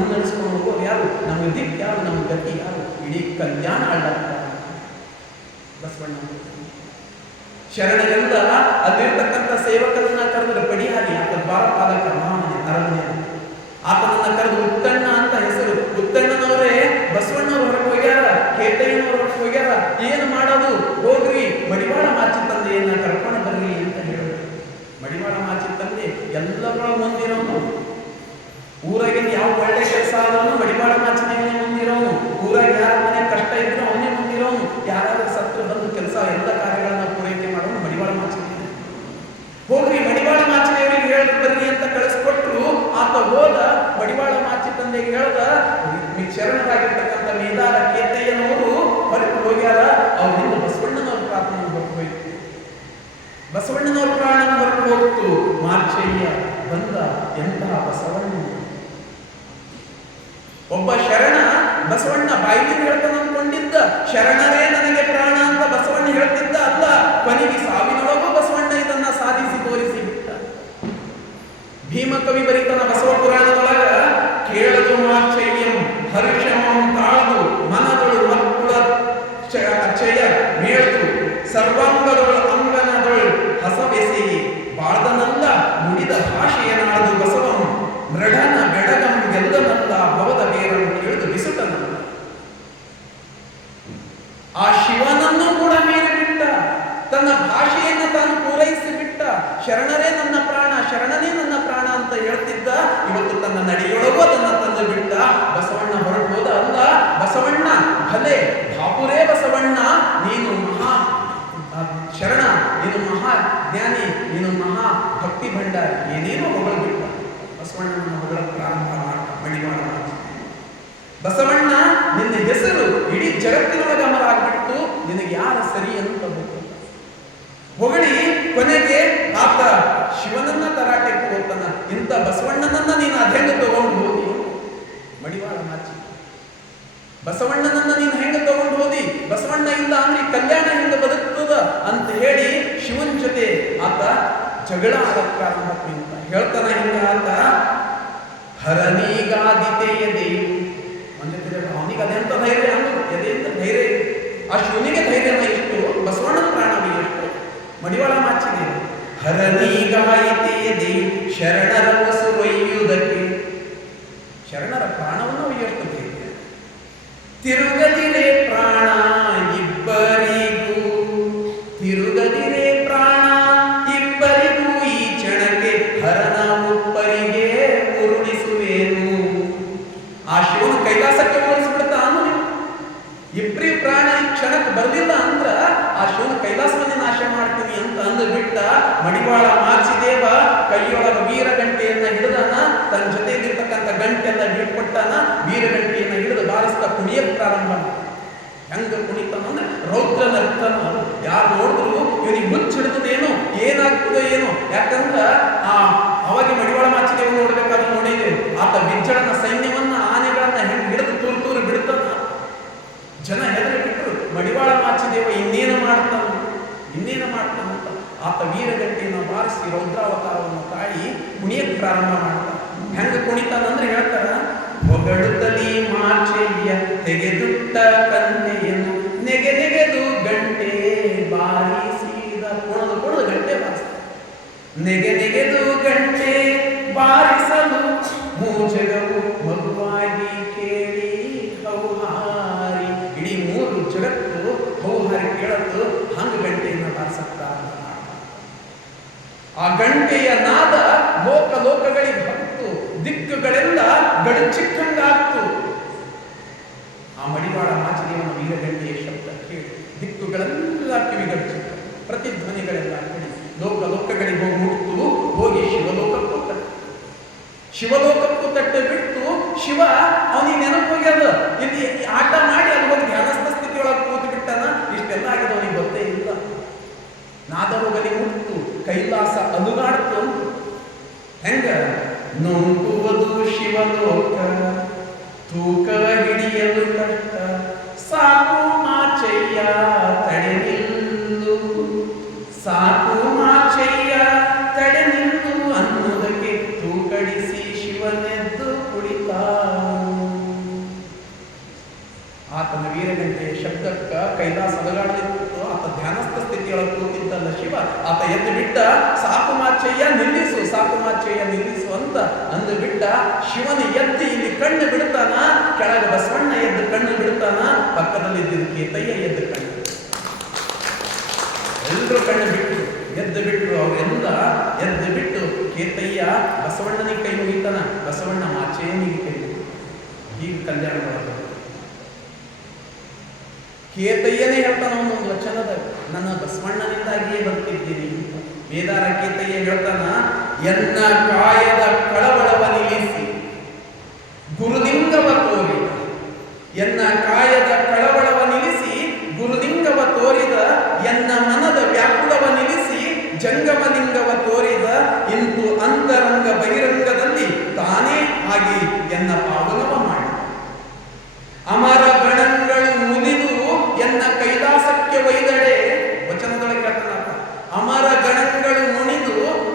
ಮುನ್ನಡೆಸ್ಕೊಂಡು ಹೋಗೋರು ಯಾರು? ನಮಗೆ ದಿಕ್ಕು ಯಾರು? ನಮ್ಮ ಗತಿ ಯಾರು? ಇಡೀ ಕಲ್ಯಾಣ ಅಡ್ಡ ಬಸವಣ್ಣ. ಶರಣರೆಲ್ಲ ಅಲ್ಲಿರ್ತಕ್ಕಂಥ ಸೇವಕರನ್ನ ಕರೆದ್ರೆ ಪಡಿಹಾರಿ ಆತ ದ್ವಾರಪಾಲಕ ಮಹಾಮನೆ ಅರಣ್ಯ, ಆತನನ್ನ ಕರೆದು ಉತ್ತಣ್ಣ ಅಂತ ಹೆಸರು. ಉತ್ತಣ್ಣನವರೇ ಬಸವಣ್ಣವ್ರು ಹೊರಗೆ ಹೋಗ್ಯಾರ, ಕೇತಯ್ಯನವ್ರು ಹೊರಗೆ ಹೋಗ್ಯಾರ, ಏನು ಮಾಡೋದು? ಹೋಗ್ರಿ ಮಡಿವಾಳ ಮಾಚಿ ತಂದೆಯನ್ನ ಕರ್ಕೊಂಡು ಬರ್ರಿ ಅಂತ ಹೇಳಿದ್ರು. ಮಡಿವಾಳ ಮಾಚಿ ತಂದೆ ಎಲ್ಲರ ಮುಂದಿರೋನು, ಊರಾಗಿನ ಯಾವ ಒಳ್ಳೆ ಕೆಲಸ ಆದವನು ಮಡಿವಾಳ ಮಾಚಿನೇ ಮುಂದಿರೋನು, ಊರಾಗ ಯಾರ ಮನೆ ಕಷ್ಟ ಇದ್ರು ಅವನೇ ಮುಂದಿರೋನು, ಯಾರಾದ್ರೂ ಸತ್ತು ಬಂದು ಕೆಲಸ ಎಲ್ಲ ಕಾರ್ಯಗಳನ್ನ ಪೂರೈಕೆ ಮಾಡೋನು ಮಡಿವಾಳ ಮಾಚಿನೇ. ಹೋಗ್ರಿ ಮಡಿವಾಳ ಮಾಚಿನೆಯವರಿಗೆ ಹೇಳಿ ಬರ್ರಿ ಅಂತ ಕಳಿಸ್ಕೊಟ್ರು. ಆತ ಹೋದ, ಮಡಿವಾಳ ಮಾಚಿ ತಂದೆಗೆ ಹೇಳ್ದ, ಶರಣರಾಗಿರ್ತಕ್ಕಂಥ ಮೇದಾರ ಕೇತಯ್ಯನವರು ಹೊರಗೆ ಹೋಗ್ಯಾರ, ಅವ್ರ ಹಿಂದೆ ಬಸವಣ್ಣನವ್ರ ಪ್ರಾರ್ಥನೆ ಹೊರಟು, ಬಸವಣ್ಣನವ್ರ ಪ್ರಾಣ ಹೊರಟು ಹೋಗ್ತು. ಮಾರ್ಚಯ್ಯ ಬಂದ, ಎಂತಹ ಬಸವಣ್ಣ! ಒಬ್ಬ ಶರಣ ಬಸವಣ್ಣ ಬಾಯಿಗೆ ಹೇಳ್ತಾನೆ ಅನ್ಕೊಂಡಿದ್ದ, ಶರಣರೇ ನನಗೆ ಪ್ರಾಣ ಅಂತ ಬಸವಣ್ಣ ಹೇಳ್ತಿದ್ದ ಅಲ್ಲ, ಕೊನೆಗೆ ಸಾವಿನೊಳಗೂ ಬಸವಣ್ಣ ಇದನ್ನ ಸಾಧಿಸಿ ತೋರಿಸಿ ಬಿಟ್ಟ. ಭೀಮ ಕವಿ ಬರೀತಾನ ಬಸವ ಪುರಾಣದೊಳಗ, ಕೇಳದು ಮಾರ್ಚಯ್ಯಂ ಹರ್ಷಮಂ ತಾಳದು ಮನದೊಳು ಮಕ್ಕಳ ಅಚ್ಚಯ ಮೇಳದು ಸರ್ವಾಂಗದೊಳು ಅಂಗನದೊಳು ಹಸವೆಸೆಯಿ ಬಾಳ್ದನಲ್ಲ ನುಡಿದ ಭಾಷೆಯನಾಳದು ಬಸವಂ ಮೃಡನ ಬೆಡಗಂ ಗೆಲ್ಲನಲ್ಲ ಭವದ ಬೇರನ್ನು ಕೇಳಿದು ಬಿಸುಟನಲ್ಲ. ಆ ಶಿವನನ್ನು ಕೂಡ ಮೇಲೆ ಬಿಟ್ಟ, ತನ್ನ ಭಾಷೆಯನ್ನು ತಾನು ಪೂರೈಸಿ ಬಿಟ್ಟ. ಶರಣರೇ ನನ್ನ ಪ್ರಾಣ, ಶರಣನೇ ನನ್ನ ಪ್ರಾಣ ಅಂತ ಹೇಳ್ತಿದ್ದ. ಇವತ್ತು ತನ್ನ ನಡೆಯೊಳಗೂ ಅದನ್ನ ತಂದು ಬಿಟ್ಟ. ಬಸವಣ್ಣ ಹೊರಟು ಹೋದ ಅಲ್ಲ, ಬಸವಣ್ಣ ಭಲೆ ಬಾಪುರೇ ಬಸವಣ್ಣ, ನೀನು ಮಹಾ ಶರಣ, ನೀನು ಮಹಾ ಜ್ಞಾನಿ, ನೀನು ಮಹಾ ಭಕ್ತಿ ಭಂಡಾರಿ, ಏನೇನೋ ಹೊಗಳು ಬಿಟ್ಟ. ಬಸವಣ್ಣನ ಹೊಗಳ ಪ್ರಾರಂಭ ಮಾಡ್ತಾ ಮಡಿವಾಳ ಮಾಚಿ. ಬಸವಣ್ಣ ನಿನ್ನ ಹೆಸರು ಇಡೀ ಜಗತ್ತಿನೊಳಗೆ ಅಮರ ಆಗ್ಬಿಟ್ಟು, ನಿನಗೆ ಯಾರ ಸರಿ ಅಂತ ಹೊಗಳಿ ಕೊನೆಗೆ ಆತ ಶಿವನನ್ನ ತರಾಟೆ ಹೋಗ್ತಾನ. ಇಂಥ ಬಸವಣ್ಣನನ್ನ ನೀನು ಅದೆಂಗ ತಗೊಂಡು ಹೋದಿ? ಮಡಿವಾಳ ಮಾಚಿ ಬಸವಣ್ಣನನ್ನ ನೀನು ಹೆಂಗ ತಗೊಂಡು ಹೋದಿ? ಬಸವಣ್ಣ ಇಲ್ಲ ಅಂದ್ರೆ ಕಲ್ಯಾಣ ಹೆಂಗ ಬದುಕ್ತದ ಅಂತ ಹೇಳಿ ಶಿವನ್ ಜೊತೆ ಆತ ಜಗಳ ಆಡಕ್ ಪ್ರಾರಂಭ ಅಂತ ಹೇಳ್ತಾನ. ಹಿಂಗ ಆತ ಹರನಿಗಾದಿತೆಯ ದೇವು ಅವನಿಗೆ ಅದೆಂತ ಧೈರ್ಯ, ಎದೆಂತ ಧೈರ್ಯ, ಆ ಶಿವನಿಗೆ ಧೈರ್ಯನ ಎಷ್ಟು, ಬಸವಣ್ಣನ ಪ್ರಾಣವೇ ಎಷ್ಟು. ಮಡಿವಾಳ ಮಾಚಿದೆ ಹರನಿಗಾಯಿತೆಯ ದೇವು ಶರಣರ ಒಯ್ಯುವುದಕ್ಕೆ, ಶರಣರ ಪ್ರಾಣವನ್ನು ಒಯ್ಯಷ್ಟು ಧೈರ್ಯ. ತಿರುಗದಿರೆ ಪ್ರಾಣ ಇಬ್ಬರಿಗೂ, ತಿರುಗದಿರೆ ಪ್ರಾಣ ಇಬ್ಬರಿಗೂ, ಈ ಕ್ಷಣಕ್ಕೆ ಹರನ ಒಬ್ಬರಿಗೆ ಉರುಳಿಸುವೇನು. ಆ ಶಿವನ ಕೈಲಾಸಕ್ಕೆ ಹೋಲಿಸ್ಬಿಡ್ತಾನು. ಇಬ್ಬರಿ ಪ್ರಾಣ ಈ ಕ್ಷಣಕ್ಕೆ ಬರಲಿಲ್ಲ ಅಂದ್ರ ಆ ಶಿವನ ಕೈಲಾಸವನ್ನೇ ನಾಶ ಮಾಡ್ತೀನಿ ಅಂತ ಅಂದು ಬಿಟ್ಟ. ಮಡಿವಾಳ ಮಾಚಿದೇವ ಕೈಯೊಳಗ ವೀರಗಂಟೆಯನ್ನ ಹಿಡಿದನ, ತನ್ನ ಜೊತೆಯಲ್ಲಿರ್ತಕ್ಕಂಥ ಗಂಟೆಲ್ಲ ಹಿಡ್ಕೊಟ್ಟಾನ. ವೀರಗಂಟೆಯನ್ನ ಹಿಡಿದು ಬಾರಿಸ್ತಾ ಕುಣಿಯಕ್ ಪ್ರಾರಂಭ. ಹೆಂಗ ಕುಣಿತಾನ ಅಂದ್ರೆ ರೌದ್ರ ನರ್ತನ. ಯಾರು ನೋಡಿದ್ರು ಇವನಿಗೆ ಮುಚ್ಚಿಡ್ತದೇನೋ, ಏನಾಗ್ತದೋ ಏನೋ. ಯಾಕಂದ್ರ ಅವಾಗ ಮಡಿವಾಳ ಮಾಚಿದೇವ ನೋಡ್ಬೇಕಾದ್ರೆ ನೋಡಿದ್ದೇವೆ, ಆತ ಬಿಜ್ಜಳನ ಸೈನ್ಯವನ್ನ ಆನೆಗಳನ್ನ ಹೆಂಗ್ ಹಿಡಿದು ತೂರು ಬಿಡ್ತಾನ. ಜನ ಹೆದರಿ ಬಿಟ್ಟರು, ಮಡಿವಾಳ ಮಾಚಿದೇವ ಇನ್ನೇನು ಮಾಡ್ತಾನ ಅಂತ ಆತ ವೀರಗಂಟೆಯನ್ನು ಬಾರಿಸಿ ರೌದ್ರಾವತಾರವನ್ನು ತಾಳಿ ಕುಣಿಯಕ್ಕೆ ಪ್ರಾರಂಭ ಮಾಡ್ತಾನ. ಹೆಂಗ ಕುಣಿತಾನಂದ್ರೆ ಹೇಳ್ತಾರ, ಹೊಗಳುತ್ತಲಿ ಮಾಚೆಯ ತೆಗೆದುಟ್ಟ ಕನ್ನೆಯನ್ನು ನೆಗೆದು ಗಂಟೆ ಬಾರಿಸಿದ. ಕುಣದು ಗಂಟೆ ಬಾರಿಸ್ತಾನೆ. ನೆಗೆದು ಗಂಟೆ ಬಾರಿಸಲು ಮೂಜಗವು ಮಗುವಾಗಿ ಕೇಳಿ ಹೌಹಾರಿ. ಇಡೀ ಮೂರು ಜಗತ್ತು ಹೌಹಾರಿ ಕೇಳತ್ತು. ಹಂಗ ಗಂಟೆಯನ್ನು ಬಾರಿಸತ್ತ. ಆ ಗಂಟೆಯ ನಾದ ಲೋಕಗಳಿಗೆ ಬಂತು, ದಿಕ್ಕುಗಳೆಲ್ಲ ಗಡಚಿಕ್ಕಂಗಾಗ್ತು. ಆ ಮಡಿವಾಳ ಮಾಚಿದೇವನ ವೀರಗಂಟೆಯ ಶಬ್ದ ಕೇಳಿ ದಿಕ್ಕುಗಳೆಲ್ಲ ಕಿವಿಗಡಚಿಕ್ಕ, ಪ್ರತಿಧ್ವನಿಗಳೆಲ್ಲ ಕೇಳಿ ಲೋಕಗಳಿಗೆ ಹೋಗಿ ಮುಟ್ಟು ಹೋಗಿ ಶಿವಲೋಕಕ್ಕೂ ತಟ್ಟು ಬಿಟ್ಟು, ಶಿವ ಅವನಿಗೆ ನೆನಪು ಹೋಗ್ಯದ. ಇಲ್ಲಿ ಆಟ ಮಾಡಿ ಅಲ್ಲಿ ಹೋಗಿ ಧ್ಯಾನಸ್ಥ ಸ್ಥಿತಿಯೊಳಗೆ ಕೂತು ಬಿಟ್ಟನ. ಇಷ್ಟೆಲ್ಲ ಆಗಿದೆ, ಅವನಿಗೆ ಗೊತ್ತೇ ಇಲ್ಲ. ನಾದ ಹೋಗಲಿ ಮುಟ್ಟು ಕೈಲಾಸ ಅಲುಗಾಡ್ತು. ಹೆಂಗ ನುಂಗುವುದು ಶಿವಲೋಕ, ತೂಕ ಹಿಡಿಯಲು ಕಷ್ಟ, ಸಾಕು ಮಾಚಯ್ಯ ತಡೆ ನಿಲ್ಲು, ಸಾಕು ಮಾಚಯ್ಯ ತಡೆ ನಿಲ್ಲು ಅನ್ನುವುದಕ್ಕೆ ತೂಕಡಿಸಿ ಶಿವನೆದ್ದು ಕುಳಿತ. ಅಂದು ಬಿಟ್ಟ. ಶಿವನ ಎದ್ದು ಇಲ್ಲಿ ಕಣ್ಣು ಬಿಡ್ತಾನ, ಕೆಳಗೆ ಬಸವಣ್ಣ ಎದ್ದು ಕಣ್ಣು ಬಿಡ್ತಾನ, ಪಕ್ಕದಲ್ಲಿ ಇದ್ದಿದ್ದು ಕೇತಯ್ಯ ಎದ್ದು ಕಣ್ಣು. ಎಲ್ಲರೂ ಕಣ್ಣು ಬಿಟ್ಟು ಎದ್ದು ಬಿಟ್ಟರು. ಅವರೆಲ್ಲ ಎದ್ದು ಬಿಟ್ಟು ಕೇತಯ್ಯ ಬಸವಣ್ಣನಿಗೆ ಕೈ ಮುಗಿತಾನ, ಬಸವಣ್ಣ ಮಾಚೇನಿಗೆ ಕೈ ಮುಗಿತಾನ. ಈಗ ಕಲ್ಯಾಣ ಮಾಡೋದು ಕೇತಯ್ಯನೇ ಹೇಳ್ತಾನ ಒಂದೊಂದು ವಚನದ, ನನ್ನ ಬಸವಣ್ಣನಿಂದಾಗಿಯೇ ಬರ್ತಿದ್ದೀನಿ. ವೇದಾರ ಕೇತಯ್ಯ ಹೇಳ್ತಾನ, ಎನ್ನ ಕಾಯದ ಕಳವಳವ ನಿಲ್ಲಿಸಿ ಗುರುಲಿಂಗವ ತೋರಿದ, ಎನ್ನ ಕಾಯದ ಕಳವಳವ ನಿಲ್ಲಿಸಿ ಗುರುಲಿಂಗವ ತೋರಿದ, ಎನ್ನ ಮನದ ವ್ಯಾಕುಲವ ನಿಲ್ಲಿಸಿ ಜಂಗಮಲಿಂಗವ ತೋರಿದ, ಇಂದು ಅಂತರಂಗ ಬಹಿರಂಗದಲ್ಲಿ ತಾನೇ ಆಗಿ ಎನ್ನ ಪಾವನವ ಮಾಡಿ, ಅಮರ ಗಣಗಳು ಮುನಿದು ಎನ್ನ ಕೈಲಾಸಕ್ಕೆ ಒಯ್ದಡೆ. ವಚನದೊಳಗೆ ಹೇಳ್ತಾನ, ಅಮರ ಗಣಗಳು ಮುನಿದು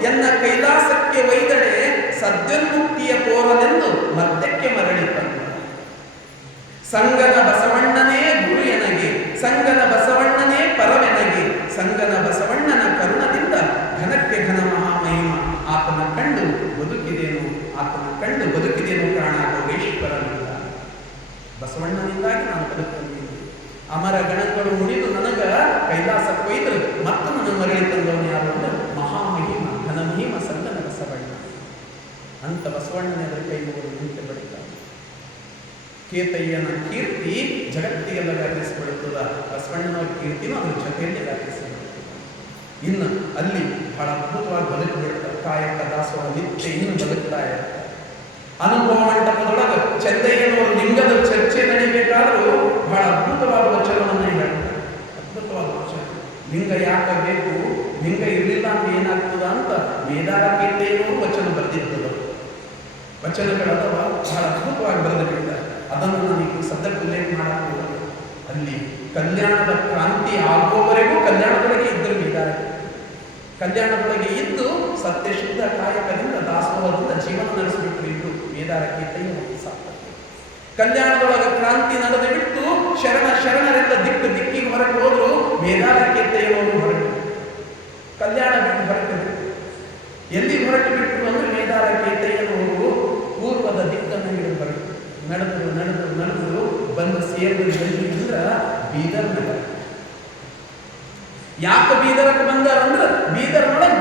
ಎನ್ನ ಕೈಲಾಸಕ್ಕೆ ಒಯ್ದಡೆ, ಸದ್ಯೋನ್ಮುಕ್ತಿಯ ತೋರಲೆಂದು ಮತ್ತಕ್ಕೆ ಮರಳಿ ಬಂದ. ಸಂಗನ ಬಸವಣ್ಣನೇ ಗುರು ಎನಗೆ, ಸಂಗನ ಬಸವಣ್ಣನೇ ಪರವೆನಗೆ, ಸಂಗನ ಬಸವಣ್ಣನ ಕರುಣದಿಂದ ಘನಕ್ಕೆ ಘನ ಮಹಾಮಹಿಮ. ಆತನ ಕಂಡು ಬದುಕಿದೇನು, ಆತನ ಕಂಡು ಬದುಕಿದೇನು ಕಾರಣ ಯೋಗೇಶ್ವರನಿಂದ. ಬಸವಣ್ಣನಿಂದಾಗಿ ನಾನು ಬದುಕಿದ್ದೀನಿ. ಅಮರ ಗಣಗಳು ಮುಡಿದು ನನಗ ಕೈಲಾಸ ಕೊಯ್ದರು, ಮತ್ತು ನನ್ನ ಮರಳಿ ತಂದವನು ಯಾರು ಅಂದ್ರೆ ಮಹಾಮಹಿಮ ಘನಮಹಿಮ ಸಂಗನ ಬಸವಣ್ಣ ಅಂತ. ಬಸವಣ್ಣನ ಎದುರು ಕೈ ಮುಗಿದು ನಿಂತು ಬಡಿತಾನೆ. ಕೇತಯ್ಯನ ಕೀರ್ತಿ ಜಗತ್ತಿಗೆಲ್ಲ ವ್ಯಾಪಿಸಿಬಿಡುತ್ತದ, ಬಸವಣ್ಣನವರ ಕೀರ್ತಿನೂ ಅದ್ರ ಜೊತೆಯಲ್ಲಿ ವ್ಯಾಪಿಸಿಬಿಡುತ್ತದೆ. ಇನ್ನು ಅಲ್ಲಿ ಬಹಳ ಅದ್ಭುತವಾಗಿ ಬದುಕು ಬಿಡ್ತಾರೆ. ಕಾಯಕ ದಾಸೋಹ ನಿತ್ಯ ಇನ್ನು ಬದುಕ್ತಾ ಇರ್ತಾರೆ. ಅನುಭವ ಮಂಟಪದೊಳಗೆ ಚೆನ್ನಯ್ಯನವರು ಲಿಂಗದ ಚರ್ಚೆ ನಡಿಬೇಕಾದ್ರೂ ಬಹಳ ಅದ್ಭುತವಾದ ವಚನವನ್ನ ಹೇಳ್ತಾರೆ. ಅದ್ಭುತವಾದ ವಚನ. ಲಿಂಗ ಯಾಕೆ ಬೇಕು, ಲಿಂಗ ಇರಲಿಲ್ಲ ಅಂತ ಏನಾಗ್ತದ ಅಂತ ವೇದಾರ ಕೇತಯ್ಯನವರು ವಚನ ಬರೆದಿರ್ತದ. ವಚನಗಳದವ ಬಹಳ ಅದ್ಭುತವಾಗಿ ಬರೆದು ಬಿಡ್ತಾರೆ. ಅದನ್ನು ನನಗೆ ಸದ್ಯಕ್ಕೆ ಉಲ್ಲೇಖ ಮಾಡಬಹುದು. ಅಲ್ಲಿ ಕಲ್ಯಾಣದ ಕ್ರಾಂತಿ ಆಗುವವರೆಗೂ ಕಲ್ಯಾಣದೊಳಗೆ ಇದ್ದರು ವೇದಾರ. ಕಲ್ಯಾಣದೊಳಗೆ ಇದ್ದು ಸತ್ಯ ಶುದ್ಧ ಕಾಯಕದಿಂದ ದಾಸೋಹದಿಂದ ಜೀವನ ನಡೆಸಿಬಿಟ್ರು ಇದ್ದು ವೇದಾರ ಕೇತಯ್ಯ ಮತ್ತು ಸಾರ್ಥಕ. ಕಲ್ಯಾಣದೊಳಗೆ ಕ್ರಾಂತಿ ನಡೆದು ಬಿಟ್ಟು ಶರಣರೆಲ್ಲ ದಿಕ್ಕಿಗೆ ಹೊರಟು ಹೋದ್ರು. ವೇದಾರ ಕೇತಯ್ಯನವರು ಹೊರಟು ಕಲ್ಯಾಣ ಬಿಟ್ಟು ಹೊರಟು ಎಲ್ಲಿ ಹೊರಟು ಬಿಟ್ಟರು ಅಂದ್ರೆ ವೇದಾರ ಕೇತಯ್ಯನವರು ಪೂರ್ವದ ದಿಕ್ಕನ್ನು ಹಿಡಿದು ಹೊರಟು ನಡೆದ್ರು ಬಂದು ಸೇರಿದ್ರು ಎಲ್ಲಿ ಅಂದ್ರೆ ಬೀದರ್ ನಗರ. ಯಾಕೆ ಬೀದರಕ್ಕೆ ಬಂದಾರ ಅಂದ್ರೆ ಬೀದರ್ನೊಳಗೆ